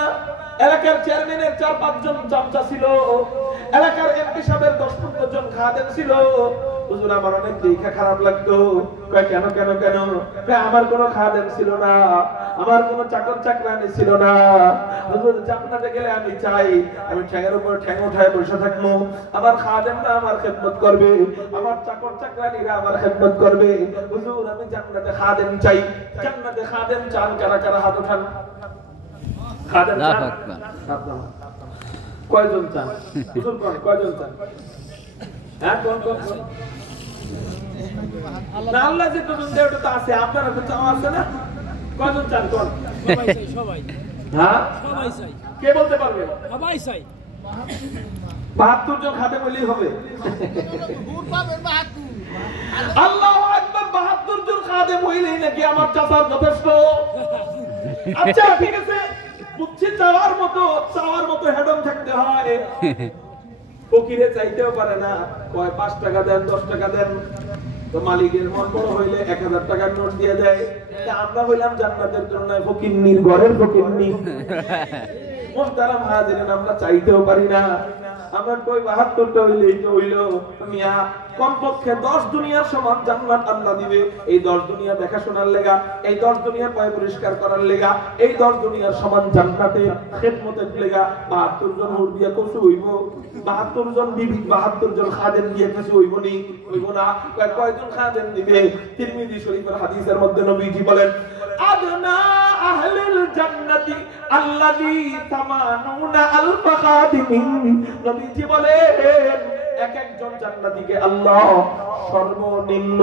এলাকার চেয়ারম্যানের 4-5 জন চামচা ছিল, এলাকার এমপি সাহেবের 10-15 জন খাদেম ছিল। হুজুর আমার অনেক দেখা খারাপ লাগতো। কয় কেন কেন কেন? কয় আমার কোনো খাদেম ছিল না, আমার কোনো চাকর চাকরানি ছিল না। হুজুর জান্নাতে গেলে আমি চাই আমি ঠ্যাঙের উপর ঠ্যাং উঠায় বসে থাকবো, আমার খাদেমরা আমার খেদমত করবে, আমার চাকর চাকরানিরা আমার খেদমত করবে। হুজুর আমি জান্নাতে খাদেম চাই। জান্নাতে খাদেম চান কারা কারা? হাত উঠান। খাদেম চান? কয়জন চান? হুজুর কোন কয়জন চান? হ্যাঁ কোন কোন? না আল্লাহ যে তোজন দেয় ওটা তো আছে, আপনারা তো চাওয়া আছে না? কয়জন চান কোন? সবাই। হ্যাঁ সবাই চাই। কে বলতে পারবে? সবাই চাই। 72 জন খাদেম হইলেই হবে। আল্লাহু আকবার, 72 জন খাদেম হইলেই নাকি আমার চাচার যথেষ্ট? আচ্ছা ঠিক আছে, বুঝছি চাওয়ার মতো হেডম থাকতে হয়। ফকিরে চাইতেও পারে না, কয় 5 টাকা দেন 10 টাকা দেন, তো মালিকের মন বড় হইলে 1000 টাকার নোট দিয়ে দেয়। তা আমরা হইলাম জান্নাতের জন্য ফকিন্নির ঘরের ফকিন্নি। মুহতারাম হাজিরিন, আমরা চাইতেও পারি না। আমার কই 72টা হইলেই তো হইলো। মিয়া কমপক্ষে 10 দুনিয়ার সমান জান্নাত আল্লাহ দিবে। এই 10 দুনিয়া দেখাশোনার লেগা, এই 10 দুনিয়া পয় পরিষ্কার করার লেগা, এই 10 দুনিয়ার সমান জান্নাতের খেদমতের লেগা 72 জন হুর দিয়া কিছু হইব? 72 জন বিবি, 72 জন খাদেম দিয়ে কিছু হইব নি? হইব না। কয়জন খাদেম দিবে? তিরমিজি শরীফের হাদিসের মধ্যে নবীজি বলেন আদনা আহলিল জান্নাতি আল্লাযী তামানুনা আলফ খাদিমিন। নবীজি বলেন এক একজন জান্নাতীকে আল্লাহ সর্বনিম্ন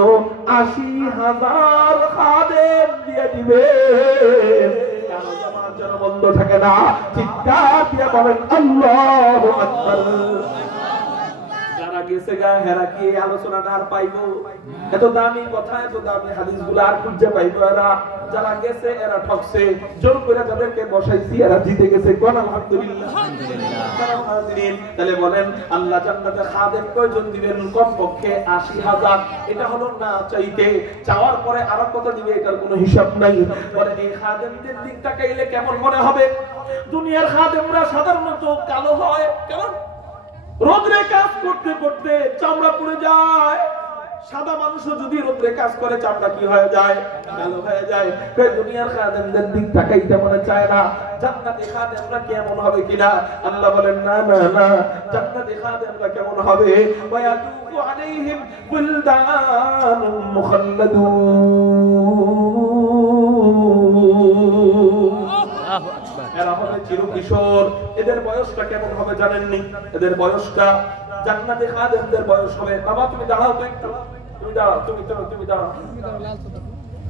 80,000 খাদেম দিয়ে দিবে। কেন জামাত যেন বন্ধ থাকে না, চিৎকার দিয়ে বলেন আল্লাহু আকবার। যারা গেছে গা হেরা কি আলোচনাটা আর পাইবো? এত দামি কথা, এত দামি হাদিসগুলো আর খুঁজে পাইবো এরা? যারা গেছে এরা ঠকছে, জোর করে তাদেরকে বসাইছি, এরা জিতে গেছে। কোন আলহামদুলিল্লাহ। তাহলে বলেন আল্লাহ জান্নাতে খাদেম কয়জন দিবেন? কমপক্ষে 80,000। এটা হলো না চাইতে, চাওয়ার পরে আরো কত দিবে এটার কোনো হিসাব নাই। বলে এই খাদেমদের দিক তাকাইলে কেমন মনে হবে? দুনিয়ার খাদেমরা সাধারণত কালো হয়, কারণ রোদ্রে কাজ করতে করতে চামড়া পুড়ে যায়। সাদা মানুষও যদি রোদ্রে কাজ করে চামড়া কি হয়ে যায়? কালো হয়ে যায়। দুনিয়ার খাদেমদের দিক তাকাইতে মনে চায় না। জান্নাতে খাদেমরা কেমন হবে কিনা? আল্লাহ বলেন না না না, জান্নাতে খাদেমরা কেমন হবে? ওয়ায়াতুফু আলাইহিম বিলদানুম মুখাল্লাদুন। এরা হবে চিরকিশোর। এদের বয়সটা কেমন হবে জানেননি? এদের বয়সটা জান্নাতে খাদেমদের বয়স হবে। বাবা তুমি দাঁড়াও তো একটু, তুমি দাঁড়াও, তুমি দাঁড়াও,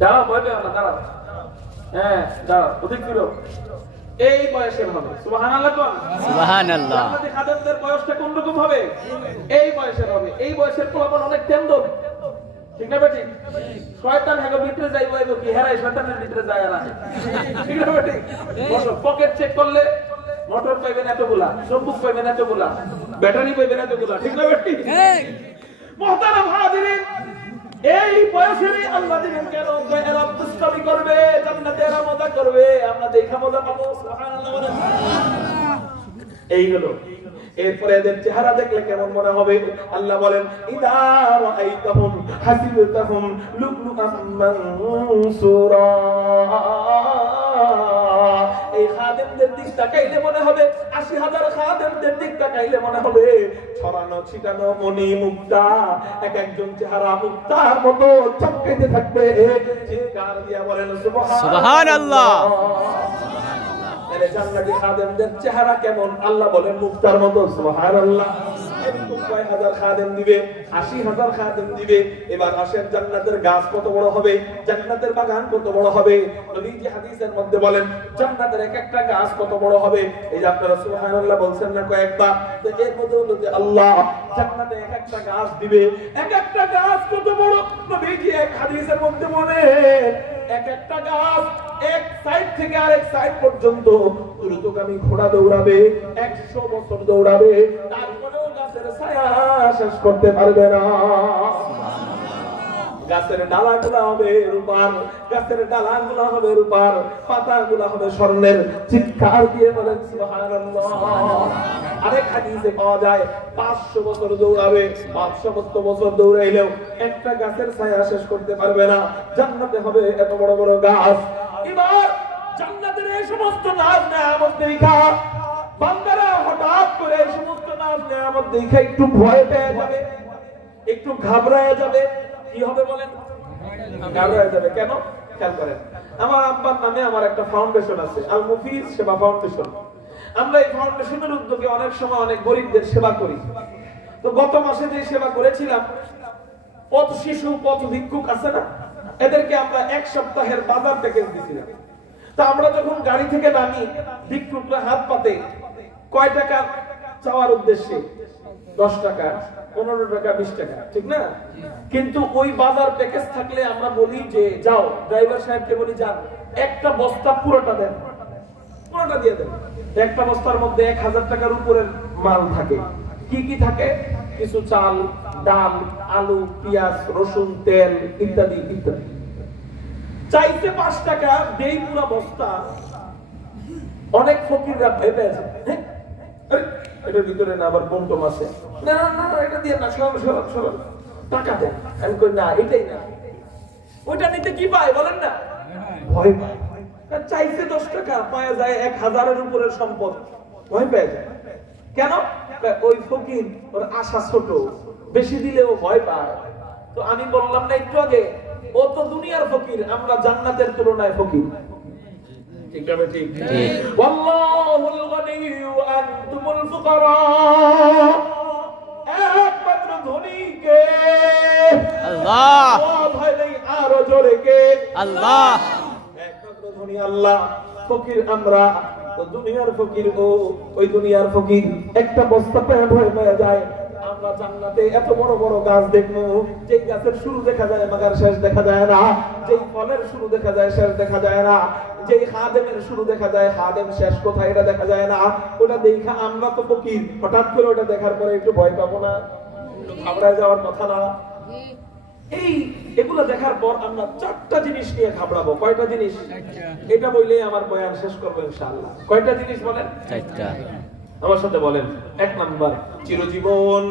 দাঁড়াও, ভয় পেও না, দাঁড়াও। হ্যাঁ দাঁড়াও, ওদিক ফিরো। এই বয়সের হবে। সুবহানাল্লাহ কোন? সুবহানাল্লাহ। জান্নাতে খাদেমদের বয়সটা কোন রকম হবে? এই বয়সের হবে। এই বয়সের পোলাপান অনেক তেন্দর, ঠিক না বেটি? শয়তান হেগো ভিতরে যাইবো, এগো কি হেরাই শয়তানের ভিতরে যায় আর আসে, ঠিক না বেটি? পকেট চেক করলে মোটর পাইবেন এতগুলা, চুম্বক পাইবেন এতগুলা, ব্যাটারি পাইবেন এতগুলা, ঠিক না বেটি? মুহতারাম হাজিরিন, এই বয়সেরই আল্লাহ দিবেন কেন? এরা দুষ্টামি করবে, জান্নাতে এরা মজা করবে, আমরা দেখা মজা পাবো। সুবহানাল্লাহ বলেন। এই হলো। এরপরে এদের চেহারা দেখলে কেমন মনে হবে? আল্লাহ বলেন ইদা রাআইতাহুম হাসিবতাহুম লুকলুকাম মানসুরা। এই খাদেমদের দিক তাকাইলে মনে হবে, 80,000 খাদেমদের দিক তাকাইলে মনে হবে ছড়ানো ছিটানো মণি মুক্তা, এক একজন চেহারা মুক্তার মতো চমকাইতে থাকবে। চিৎকার দিয়া বলেন সুবহানাল্লাহ। তাহলে জান্নাতি খাদেমদের চেহারা কেমন? আল্লাহ বলেন মুক্তার মতো। সুবহানাল্লাহ। এরকম কয় হাজার খাদেম দিবে, ৮০,০০০ খাদেম দিবে। এবার আসেন জান্নাতের গাছ কত বড় হবে, জান্নাতের বাগান কত বড় হবে। নবীজি হাদিসের মধ্যে বলেন জান্নাতের এক একটা গাছ কত বড় হবে। এই যে আপনারা সুবহানাল্লাহ বলছেন না কয়েকবার, তো এর মধ্যে হলো যে আল্লাহ জান্নাতে এক একটা গাছ দিবে। এক একটা গাছ কত বড়? নবীজি এক হাদিসের মধ্যে বলেন এক একটা গাছ এক সাইড থেকে আরেক সাইড পর্যন্ত দ্রুতগামী ঘোড়া দৌড়াবে, ১০০ বছর দৌড়াবে, তারপরেও গাছের ছায়া শেষ করতে পারবে না। গাছের ডালাগুলো হবে রূপার, গাছের ডালাগুলো হবে রূপার, পাতাগুলো হবে স্বর্ণের। চিৎকার দিয়ে বলেন সুবহানাল্লাহ। আরেক হাদিসে পাওয়া যায় ৫০০ বছর দৌড়াবে, ৫০০ বছর দৌড়াইলেও একটা গাছের ছায়া শেষ করতে পারবে না। জান্নাতে হবে এত বড় বড় গাছ। এবার জান্নাতের এই সমস্ত নাজ নেয়ামত দেখা বান্দারা হঠাৎ করে এই সমস্ত নাজ নেয়ামত দেখা একটু ভয় পেয়ে যাবে, একটু ঘাবড়ায় যাবে। কি হবে বলেন? ঘাবড়ায় যাবে। কেন? খেয়াল করেন, আমার আব্বার নামে আমার একটা ফাউন্ডেশন আছে, আল মুফিজ সেবা ফাউন্ডেশন। আমরা এই ফাউন্ডেশনের উদ্যোগে অনেক সময় অনেক গরিবদের সেবা করি। তো গত মাসে যে সেবা করেছিলাম, পথ শিশু, পথ ভিক্ষুক আছে না, এদেরকে আমরা ১ সপ্তাহের বাজার প্যাকেজ দিয়েছিলাম। তা আমরা যখন গাড়ি থেকে নামি, ভিক্ষুকরা হাত পাতে কয় টাকা চাওয়ার উদ্দেশ্যে? ১০ টাকা, ১৫ টাকা, ২০ টাকা, ঠিক না? কিন্তু ওই বাজার প্যাকেজ থাকলে আমরা বলি যে যাও, ড্রাইভার সাহেবকে বলি যান, একটা বস্তা পুরোটা দেন, পুরোটা দিয়ে দেন। একটা বস্তার মধ্যে ১,০০০ টাকার উপরের মাল থাকে। কি কি থাকে? কিছু চাল, ডাল, আলু, পেঁয়াজ, রসুন, তেল ইত্যাদি ইত্যাদি। চাইতে ৫ টাকা দেই পুরো বস্তা। অনেক ফকিররা ভয় পেয়েছে, এটার ভিতরে না আবার বন্টম আছে, না না এটা দিয়ে না, সরল টাকা দেন। আমি কই না, এটাই না। ওইটা নিতে কি পায় বলেন না? ভয় পায়। চাইছে ১০ টাকা, পাওয়া যায় ১,০০০-এর উপরের সম্পদ, ভয় পেয়ে যায়। কেন? ওই ফকির, ওর আশা ছোট, বেশি দিলেও ভয় পায়। তো আমি বললাম না একটু আগে, ও তো দুনিয়ার ফকির, আমরা জান্নাতের তুলনায় ফকির। ঠিক আছে? ঠিক। ওয়াল্লাহুল গনিয়্যু ওয়া আনতুমুল ফুকারা। একমাত্র ধনী কে? আল্লাহ। ভাই নেই, আরো জোরে কে? আল্লাহ। একমাত্র ধনী আল্লাহ, ফকির আমরা। তো দুনিয়ার ফকির ও, ওই দুনিয়ার ফকির একটা বস্তা পেয়ে ভয় পেয়ে যায়। আমরা জান্নাতে এত বড় বড় গাছ দেখবো, যেই গাছের শুরু দেখা যায় মাগার শেষ দেখা যায় না, যেই ফলের শুরু দেখা যায় শেষ দেখা যায় না, যেই খাদেমের শুরু দেখা যায় খাদেম শেষ কোথায় এটা দেখা যায় না। ওটা দেখা আমরা তো ফকির, হঠাৎ করে ওটা দেখার পরে একটু ভয় পাবো না? একটু ঘাবড়ায় যাওয়ার কথা না? এই এগুলো দেখার পর আমরা ৪টা জিনিস নিয়ে ঘাবড়াবো। কয়টা জিনিস? এটা বললেই আমার বয়ান শেষ করবো ইনশাআল্লাহ। কয়টা জিনিস বলেন? ৪টা। আমার সাথে বলেন। ১ নাম্বার, চিরজীবন,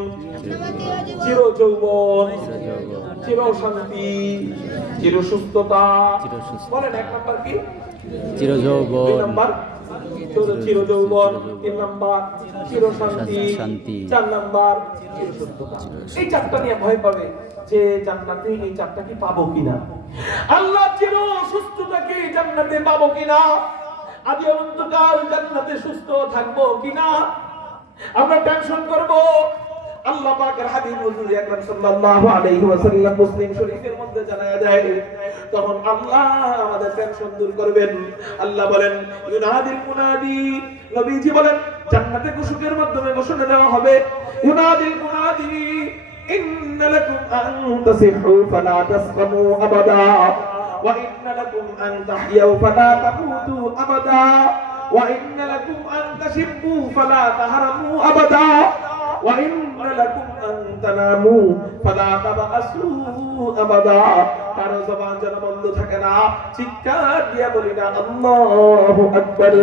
চিরযৌবন, চিরশান্তি, চিরসুস্থতা। বলেন ১ নাম্বার কি? চিরযৌবন। ২ নাম্বার চিরযৌবন, ৩ নাম্বার চিরশান্তি, ৪ নাম্বার চিরসুস্থতা। এই ৪টা নিয়ে ভয় পাবে যে জান্নাতে এই ৪টা কি পাবো কিনা, আল্লাহ চির সুস্থতা কি জান্নাতে পাবো কিনা, আদি অনন্তকাল জান্নাতে সুস্থ থাকবো কিনা। আমরা টেনশন করব। আল্লাহ পাকের হাবিব হুজুর আকরাম সাল্লাল্লাহু আলাইহি ওয়াসাল্লাম মুসলিম শরীফের মধ্যে জানায়া দেয়, তখন আল্লাহ আমাদের টেনশন দূর করবেন। আল্লাহ বলেন ইউনাদিল মুনাদি, নবীজি বলেন জান্নাতে ঘোষকের মাধ্যমে ঘোষণা দেওয়া হবে, ইউনাদিল মুনাদি ইন্না লাকুম আন তাসিহু ফালা তাসকামু আবাদা ওয়া ইন্না লাকুম আন তাহইয়াউ ফালা তামুতু আবাদা ওয়া ইন্না লাকুম আন তাশিব্বু ফালা তাহরামু আবাদা ওয়া ইন্না লাকুম আন তানামু ফালা তাবাসু আবাদা। কারো জবান যেন বন্ধ থাকে না, চিৎকার দিয়ে বলি না আল্লাহু আকবার।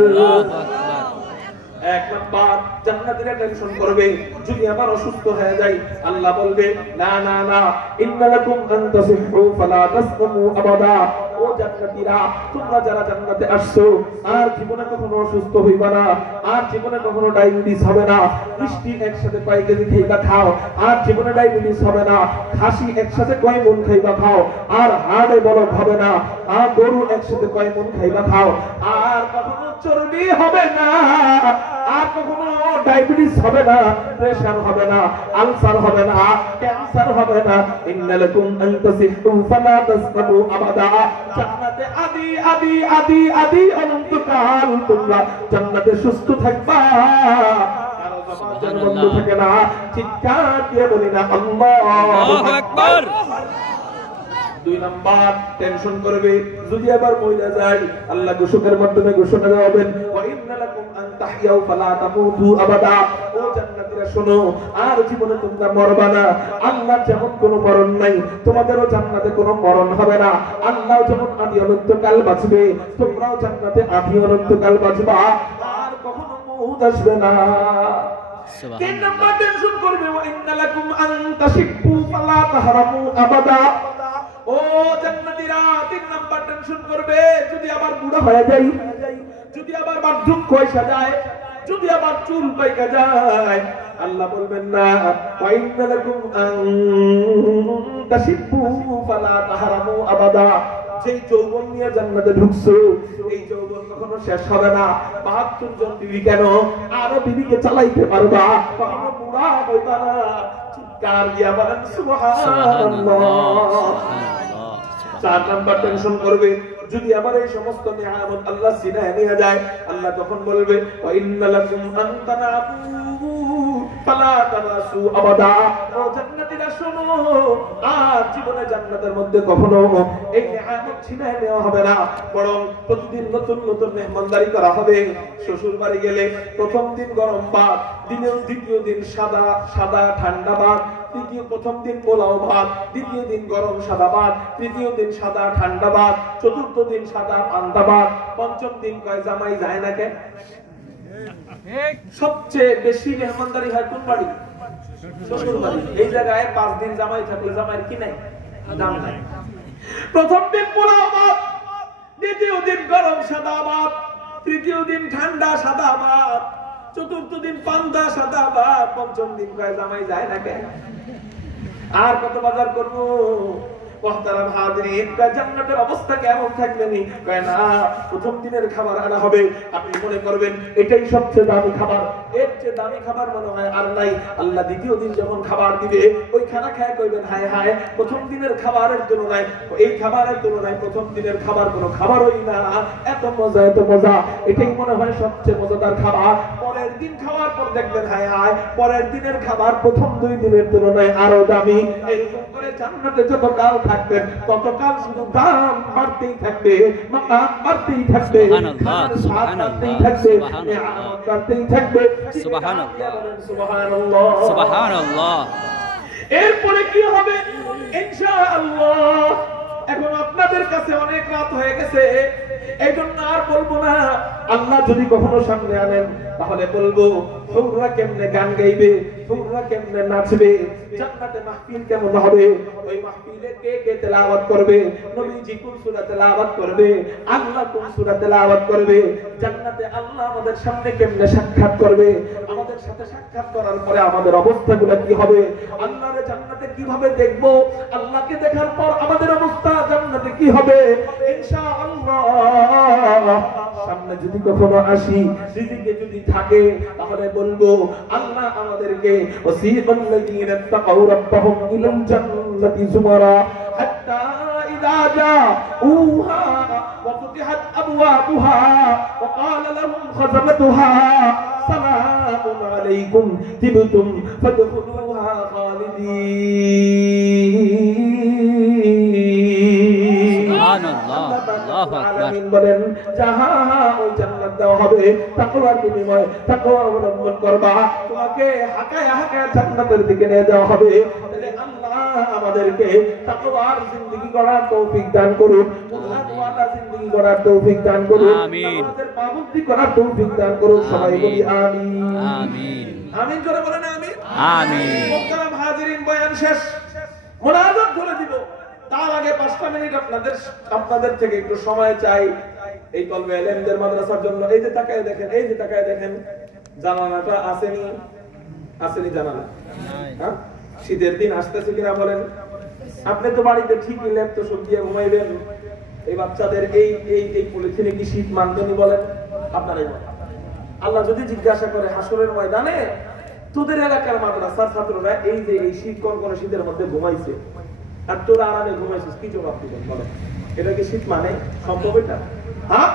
১ নাম্বার, জান্নাতীরা টেনশন করবে যদি আবার অসুস্থ হয়ে যায়। আল্লাহ বলবে না না না, ইন্না লাকুম আন তাসিহু ফালা তাসকামু আবাদা। ও জান্নাতীরা তোমরা যারা জান্নাতে আসছো আর জীবনে কখনো অসুস্থ হইবা না, আর জীবনে কখনো ডায়াবেটিস হবে না, মিষ্টি একসাথে কয় কেজি খাইবা খাও আর জীবনে ডায়াবেটিস হবে না, খাসি একসাথে কয় মন খাইবা খাও আর হাড়ে বলক হবে না, আর গরু একসাথে কয় মন খাইবা খাও আর কখনো চর্বি হবে না, আর কখনো ডায়াবেটিস হবে না, প্রেসার হবে না, আলসার হবে না, ক্যান্সার হবে না। ইন্নালাকুম আন তাসিহু ফালা তাসকাবু আবাদা। জান্নাতে আদি আদি আদি আদি অনন্তকাল তোমরা জান্নাতে সুস্থ থাকবা, কারো জবান বন্ধ থাকে না। চিৎকার দিয়ে বলি না আল্লাহু আকবার। 2 নাম্বার টেনশন করবে যদি আবার মইলা যায়, আল্লাহ ঘোষণার মাধ্যমে ঘোষণা দেবেন ওয়া ইন্নালাকুম আন তাহইয়াউ ফালা তামুতু আবাদা। ও জান্নাতীরা শোনো, আর জীবনে তোমরা মরবা না। আল্লাহ যেমন কোনো মরণ নাই, তোমাদেরও জান্নাতে কোনো মরণ হবে না। আল্লাহ যেমন আদি অনন্তকাল বাঁচবে, তোমরাও জান্নাতে আদি অনন্তকাল বাঁচবা, আর কখনো মউত আসবে না। 3 নাম্বার টেনশন করবে ওয়া ইন্নালাকুম আন তাশিব্বু ফালা তাহরামু আবাদা। ও জান্নাতীরা 3 নাম্বার টেনশন করবে যদি আবার বুড়া হয়ে যাই, যদি আবার বার্ধক্য এসে যায়, যদি আবার চুল পাইকা যায়, আল্লাহ বলবেন না ওয়া ইন্নালাকুম আন তাশিব্বু ফালা তাহরামু আবাদা। যেই যৌবন নিয়ে জান্নাতে ঢুকছো এই যৌবন কখনো শেষ হবে না। 72 জন বিবি কেন, আরো বিবিকে চালাইতে পারবা, কখনো বুড়া হইবা না। চিৎকার দিয়া বলেন সুবহানাল্লাহ। 4 নাম্বার টেনশন করবে যদি আবার এই সমস্ত নিয়ামত আল্লাহ সিনায় নিয়ে যায়, আল্লাহ তখন বলবে ওয়া ইন্নালাকুম আন তানাবু ফালা তানাসু আবাদা। ও জান্নাতীরা শোনো, আর জীবনে জান্নাতের মধ্যে কখনো এই নিয়ামত ছিনায় নেওয়া হবে না, বরং প্রতিদিন নতুন নতুন মেহমানদারি করা হবে। শ্বশুর বাড়ি গেলে প্রথম দিন গরম ভাত, দ্বিতীয় দিন সাদা ঠান্ডা ভাত, প্রথম দিন পোলাও ভাত, দ্বিতীয় দিন গরম সাদা ভাত, তৃতীয় দিন সাদা ঠান্ডা ভাত, চতুর্থ দিন সাদা পান্তা ভাত, পঞ্চম দিন কয় জামাই যায় না কেন? সবচেয়ে বেশি মেহমানদারি হয় কোন বাড়ি? শ্বশুর বাড়ি। এই জায়গায় 5 দিন জামাই থাকলে জামাইয়ের কি নাই? দাম নাই। প্রথম দিন পোলাও ভাত, দ্বিতীয় দিন গরম সাদা ভাত, তৃতীয় দিন ঠান্ডা সাদা ভাত, চতুর্থ দিন পান্তা সাদা ভাত, পঞ্চম দিন কয় জামাই যায় না কেন? আর কত বাজার করবো? মুহতারাম হাজিরিন, জান্নাতের অবস্থা কেমন থাকবে নি? কয় না, প্রথম দিনের খাবার আনা হবে, আপনি মনে করবেন এটাই সবচেয়ে দামি খাবার, এর চেয়ে দামি খাবার মনে হয় আর নাই। আল্লাহ দ্বিতীয় দিন যখন খাবার দিবে, ওই খানা খায় কইবেন হায় হায়, প্রথম দিনের খাবারের তুলনায় এই খাবারের তুলনায় প্রথম দিনের খাবার কোনো খাবারই না, এত মজা এত মজা, এটাই মনে হয় সবচেয়ে মজাদার খাবার। পরের দিন খাওয়ার পর দেখবেন হায় হায়, পরের দিনের খাবার প্রথম 2 দিনের তুলনায় আরো দামি। এরকম করে জান্নাতে যত কাল থাকবেন ততকাল শুধু দাম বাড়তেই থাকবে, মাকাম বাড়তেই থাকবে, বাড়তেই থাকবে, বাড়তেই থাকবে। সুবহানাল্লাহ, সুবহানাল্লাহ, সুবহানাল্লাহ। এরপরে কি হবে ইনশাআল্লাহ? এখন আপনাদের কাছে অনেক রাত হয়ে গেছে, এই জন্য আর বলবো না। আল্লাহ যদি কখনো সামনে আনেন তাহলে বলবো হুররা কেমনে গান গাইবে, হুররা কেমনে নাচবে, জান্নাতে মাহফিল কেমন হবে, ওই মাহফিলে কে কে তেলাওয়াত করবে, নবীজি কোন সূরা তেলাওয়াত করবে, আল্লাহ কোন সূরা তেলাওয়াত করবে, জান্নাতে আল্লাহ আমাদের সামনে কেমনে সাক্ষাৎ করবে, আমাদের সাথে সাক্ষাৎ করার পরে আমাদের অবস্থাগুলো কি হবে, আল্লাহরে জান্নাতে কিভাবে দেখব, আল্লাহকে দেখার পর আমাদের অবস্থা জান্নাতে কি হবে ইনশাআল্লাহ। সামনে যদি কখনো আসি, রিজিকে যদি থাকে তাহলে বলবো আল্লাহ আমাদেরকে ওয়াসিকাল লাযীনা তাকাউ রাব্বাহুম ইলাল জান্নাতি যুমারা হাত্তা ইযা জাউহা ওয়া ফুতিহাত আবওয়াবুহা ওয়া ক্বালা লাহুম খাযানাতুহা সালামুন আলাইকুম তিবতুম ফাদখুলুহা খালিদিন। বলেন যাহা ওই জান্নাত দেওয়া হবে তাকওয়ার বিনিময়ে, তাকওয়া অবলম্বন করবা, তোমাকে হাকায় হাকায় জান্নাতের দিকে নিয়ে যাওয়া হবে। তাহলে আল্লাহ আমাদেরকে তাকওয়ার জিন্দেগি গড়ার তৌফিক দান করুন, তাকওয়ার জিন্দেগি গড়ার তৌফিক দান করুন, আমাদের পাবন্দি করার তৌফিক দান করুন। সবাই বলি আমিন, আমিন, আমিন করে বলেন আমিন, আমিন। মুহতারাম হাজিরিন, বয়ান শেষ, মুনাজাত ধরে দিব। তার আগে 5টা মিনিট আপনাদের থেকে একটু সময় চাই এই তলবে ইলমদের মাদ্রাসার জন্য। এই যে তাকায় দেখেন জানালাটা আসেনি জানালা। হ্যাঁ, শীতের দিন আসতেছে কিনা বলেন? আপনি তো বাড়িতে ঠিকই ল্যাপটপ সবজি ঘুমাইবেন, এই বাচ্চাদের এই পলিথিনে কি শীত মানবেনি বলেন? আপনারাই বলেন। আল্লাহ যদি জিজ্ঞাসা করে হাসরের ময়দানে, তোদের এলাকার মাদ্রাসার ছাত্ররা এই যে এই শীত কোন শীতের মধ্যে ঘুমাইছে আর তোরা আরামে ঘুমাইছিস, কি জবাব দিবেন বলেন? এটা কি শীত মানে? সম্ভব এটা? হ্যাঁ,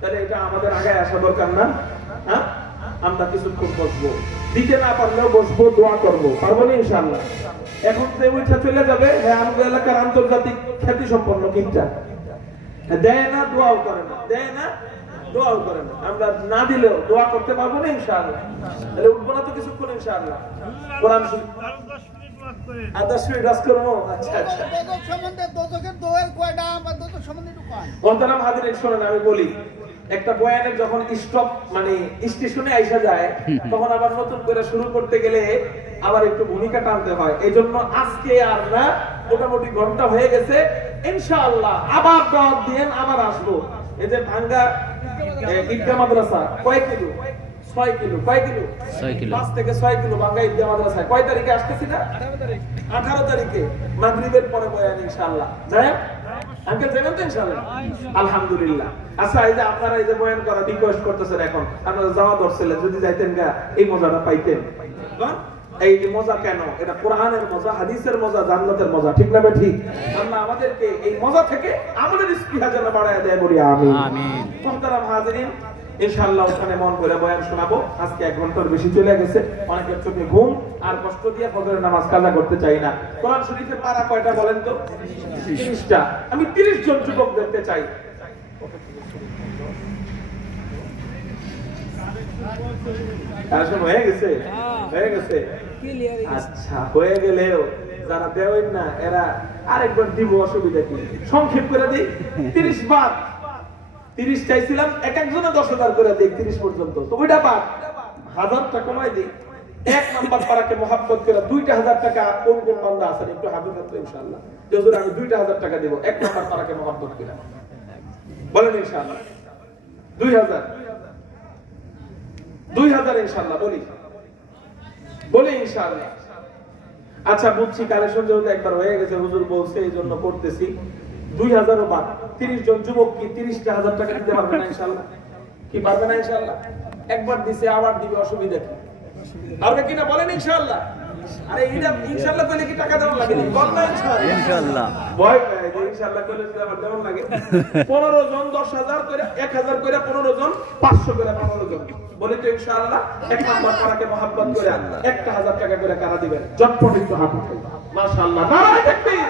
তাহলে এটা আমাদের আগে আসা দরকার না? হ্যাঁ, আমরা কিছুক্ষণ বসবো, দিতে না পারলেও বসবো, দোয়া করবো, পারবো না ইনশাআল্লাহ? এখন যে ওইটা চলে যাবে, হ্যাঁ আমাদের এলাকার আন্তর্জাতিক খ্যাতি সম্পন্ন কিনটা দেয় না, দোয়াও করে না, দেয় না, দোয়াও করে না। আমরা না দিলেও দোয়া করতে পারবো না ইনশাআল্লাহ। তাহলে উঠবো না তো কিছুক্ষণ ইনশাআল্লাহ? কোরআন শরীফ 10 মিনিট রাজ করবো। আচ্ছা আচ্ছা, মোহতারাম হাজিরিন শুনেন, আমি বলি একটা বয়ানের যখন স্টপ মানে স্টেশনে আইসা যায়, তখন আবার নতুন করে শুরু করতে গেলে আবার একটু ভূমিকা টানতে হয়। এই জন্য আজকে আর না, মোটামুটি ঘন্টা হয়ে গেছে, ইনশাআল্লাহ আবার দাওয়াত দিয়েন, আবার আসবো। এই যে ভাঙ্গা ঈদগাহ মাদ্রাসা কয় কিলো? 6 কিলো। কয় কিলো? 6 কিলো। 5 থেকে 6 কিলো ভাঙ্গা ঈদগাহ মাদ্রাসায় কয় তারিখে আসতেছি না? 18 তারিখে মাগরিবের পরে বয়ান ইনশাআল্লাহ। যায় আঙ্কেল যাবেন তো ইনশাআল্লাহ? আলহামদুলিল্লাহ। আচ্ছা, এই যে আপনারা এই যে বয়ান করা রিকোয়েস্ট করতেছেন, এখন আপনারা যাওয়া দরছিলেন, যদি যাইতেন গা এই মজাটা পাইতেন। এই যে মজা কেন? এটা কোরআনের মজা, হাদিসের মজা, জান্নাতের মজা, ঠিক না? ঠিক। আল্লাহ আমাদেরকে এই মজা থেকে আমাদের স্পৃহা যেন বাড়ায় দেয়, বলি আমিন। আমিন। মুহতারাম হাজিরিন, ইনশাআল্লাহ ওখানে মন করে বয়ান শোনাবো। আজকে 1 ঘন্টার বেশি চলে গেছে, অনেকের চোখে ঘুম আর কষ্ট দিয়ে ফজরের নামাজ কাজা করতে চাই না। কোরআন শরীফে পারা কয়টা বলেন তো? 30টা। আমি 30 জন যুবক দেখতে চাই। হয়ে গেছে, হয়ে গেছে। আচ্ছা, হয়ে গেলেও যারা দেওয়েন না, এরা আরেকবার দিব, অসুবিধা কি? সংক্ষেপ করে দিই, 30 বার। 30 চাইছিলাম, এক একজনে 10,000 করে দিই 30 পর্যন্ত। তো ওইটা বাদ, 1000টা কমাই দিই। 1 নাম্বার পারাকে মহাব্বত করে 2,000 টাকা কোন কোন বান্দা আছেন একটু হাতে থাকতো ইনশাআল্লাহ। হুজুর আমি 2,000 টাকা দেব 1 নাম্বার পারাকে মহাব্বত করে, বলেন ইনশাআল্লাহ। 2000 ইনশাআল্লাহ, বলি ইনশাআল্লাহ। আচ্ছা, বুঝছি কালেকশন যেহেতু একবার হয়ে গেছে, হুজুর বলছে এই জন্য করতেছি। 2000 বাদ, 30 জন যুবক কি 30,000 টাকা দিতে পারবে না ইনশাআল্লাহ? কি পারবে না ইনশাআল্লাহ? একবার দিছে, আবার দিবে, অসুবিধা কি? পারবে কিনা বলেন ইনশাআল্লাহ? আরে এটা ইনশাআল্লাহ কইলে কি টাকা দেওয়া লাগে? বল না ইনশাআল্লাহ। ইনশাআল্লাহ। ভয় পায় যে ইনশাআল্লাহ কইলে আবার দেওয়া লাগে। 15 জন 10,000 করে, 1000 করে 15 জন, 500 করে 15 জন। বলি তো ইনশাআল্লাহ 1 নাম্বার পারাকে মহব্বত করে 1000 টাকা করে কারা দিবেন? জটপট একটু হাত উঠাই। মাশাআল্লাহ, নারায়ে তাকবীর।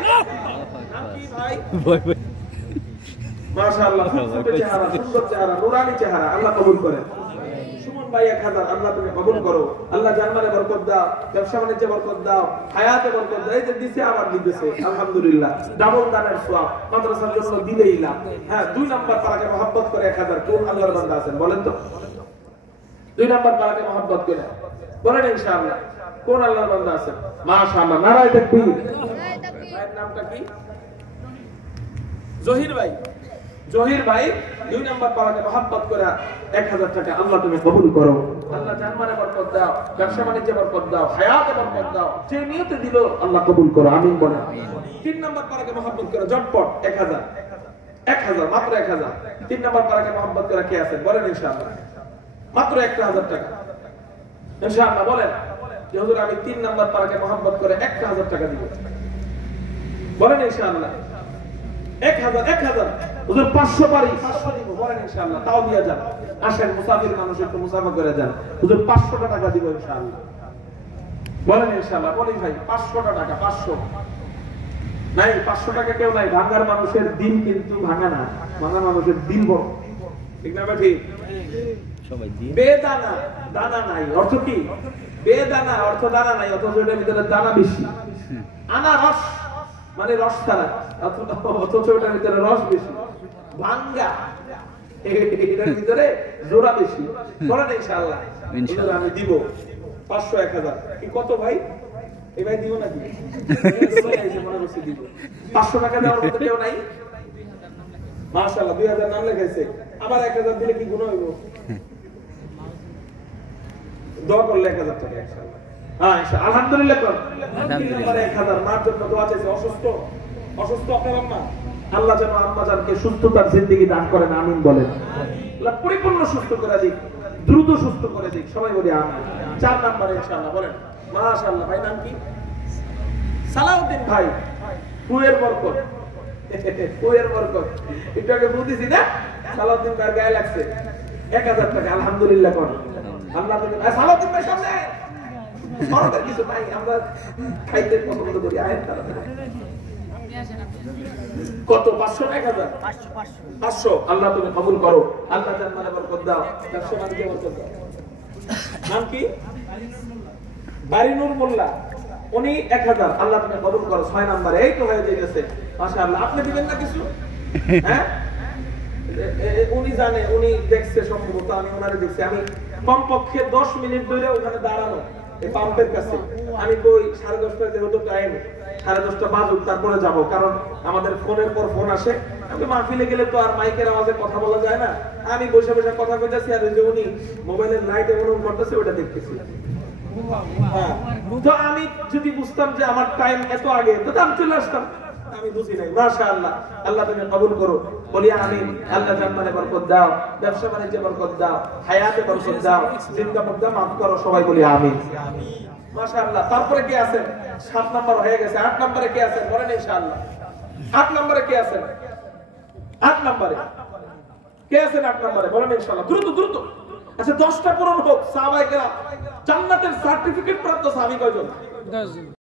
নাম কি ভাই? ভয় ভয়। মাশাআল্লাহ, সুন্দর চেহারা, সুন্দর চেহারা, নুরানি চেহারা, আল্লাহ কবুল করেন। সুমন ভাই 1000, আল্লাহ তুমি কবুল করো। আল্লাহ জানমালে বরকত দাও, ব্যবসা বাণিজ্যে বরকত দাও, হায়াতে বরকত দাও। এই যে দিছে, আবার দিতেছে, আলহামদুলিল্লাহ। ডাবল দানের সওয়াব, মাদ্রাসার জন্য দিলেই লাভ। হ্যাঁ, 2 নাম্বার পারাকে মহব্বত করে 1000 কোন আল্লাহর বান্দা আছেন বলেন তো? 2 নাম্বার পারাকে মহব্বত করে বলেন ইনশাআল্লাহ কোন আল্লাহর বান্দা আছেন? মাশাআল্লাহ, নারায়ে তাকবীর। ভাইয়ের নামটা কি? জহির ভাই। জহির ভাই 2 নাম্বার পারাকে মহব্বত করে 1000 টাকা আল্লাহ তুমি কবুল করো। আল্লাহ জানমালে বরকত দাও, ব্যবসা বাণিজ্যে বরকত দাও, হায়াতে বরকত দাও। যে নিয়তে দিল আল্লাহ কবুল করো, আমিন বলেন। 3 নাম্বার পারাকে মহব্বত করে জটপট 1000, 1000, মাত্র 1000। 3 নাম্বার পারাকে মহব্বত করে কে আছেন বলেন ইনশাআল্লাহ? মাত্র 1000 টাকা ইনশাআল্লাহ। বলেন যে হুজুর আমি 3 নাম্বার পারাকে মহব্বত করে 1000 টাকা দিব, বলেন ইনশাআল্লাহ। 1000 হুজুর 500 পারি, 500 দিব, বলেন ইনশাআল্লাহ। তাও দিয়া যান, আসেন মুসাফির মানুষ, একটু মুসাফা করে যান। হুজুর 500 টাকা দিব ইনশাআল্লাহ, বলেন ইনশাআল্লাহ। বলি ভাই 500 টাকা, 500 নাই, 500 টাকা কেউ নাই। ভাঙার মানুষের দিন কিন্তু ভাঙা না, ভাঙা মানুষের দিন বড়, ঠিক না? ঠিক। সবাই দিন। বেদানা, দানা নাই, অর্থ কি? বেদানা অর্থ দানা নাই, অথচ এটার ভিতরে দানা বেশি। আনারস মানে রস ছাড়া, অথচ এটার ভিতরে রস বেশি। ভাঙ্গা, এটার ভিতরে জোড়া বেশি। বলেন ইনশাআল্লাহ। আমি দিব 500, 1000 কি কত ভাই? এবার দিব নাকি? মনে করছি দিব। 500 টাকা দেওয়ার মতো কেউ নাই? মাশাআল্লাহ 2000 নাম লেখাইছে। আবার 1000 দিলে কি গুণ হইব? দোয়া করলে 1000 টাকা ইনশাআল্লাহ। হ্যাঁ ইনশাআল্লাহ আলহামদুলিল্লাহ কর। 1000 মার জন্য দোয়া চাইছে। অসুস্থ আপনার আম্মা। আল্লাহ যেন আম্মা জানকে সুস্থতার জিন্দেগি দান করেন, আমিন বলেন। আল্লাহ পরিপূর্ণ সুস্থ করে দিক, দ্রুত সুস্থ করে দিক, সবাই বলি আমিন। 4 নম্বরে ইনশাআল্লাহ বলেন। মাশাআল্লাহ ভাই নাম কি? সালাউদ্দিন ভাই। কুয়ের বরকত। কুয়ের বরকত। একটু আগে বুঝিছি না? সালাউদ্দিন ভাই গায়ে লাগছে। 1000 টাকা আলহামদুলিল্লাহ কর। আল্লাহ সালাউদ্দিন ভাই সামনে আয়। সরকার কিছু নাই, আমরা খাইতে পছন্দ করি। আয়ের কারণে কত? 500 1000 500 আল্লাহ তুমি কবুল করো। আল্লাহ জান্নাতে বরকত দাও, ব্যবসা বাণিজ্যে বরকত দাও। নাম কি? বারিনুর মোল্লা। উনি 1000 আল্লাহ তুমি কবুল করো। 6 নম্বরে এই তো হয়ে গেছে মাশাআল্লাহ। আপনি দিবেন না কিছু? হ্যাঁ উনি জানে, উনি দেখছে সম্ভবত, আমি ওনারে দেখছি। আমি কমপক্ষে 10 মিনিট ধরে ওখানে দাঁড়ানো এই পাম্পের কাছে। আমি কই 10:30 যেহেতু টাইম, 10:30 বাজুক তারপরে যাব, কারণ আমাদের ফোনের পর ফোন আসে। আমি মাহফিলে গেলে তো আর মাইকের আওয়াজে কথা বলা যায় না। আমি বসে বসে কথা কইতাছি আর যে উনি মোবাইলের লাইট এমন করতেছে ওটা দেখতেছি। হ্যাঁ তো আমি যদি বুঝতাম যে আমার টাইম এত আগে, তো আমি চলে আসতাম। আমি বুঝি নাই। মাশাআল্লাহ আল্লাহ তুমি কবুল করো, বলি আমিন। আল্লাহ জান্নাতে বরকত দাও, ব্যবসা বাণিজ্যে বরকত দাও, হায়াতে বরকত দাও, জিন্দা মুর্দা মাফ করো, সবাই বলি আমিন। মাশাআল্লাহ। তারপরে কে আছেন? 7 নম্বর হয়ে গেছে। 8 নম্বরে কে আছেন বলেন ইনশাআল্লাহ। 8 নম্বরে কে আছেন? 8 নম্বরে কে আছেন? 8 নম্বরে বলেন ইনশাআল্লাহ। দ্রুত। আচ্ছা 10টা পূরণ হোক। সাহাবায়ে কেরাম জান্নাতের সার্টিফিকেট প্রাপ্ত সাহাবী কয়জন? 10 জন।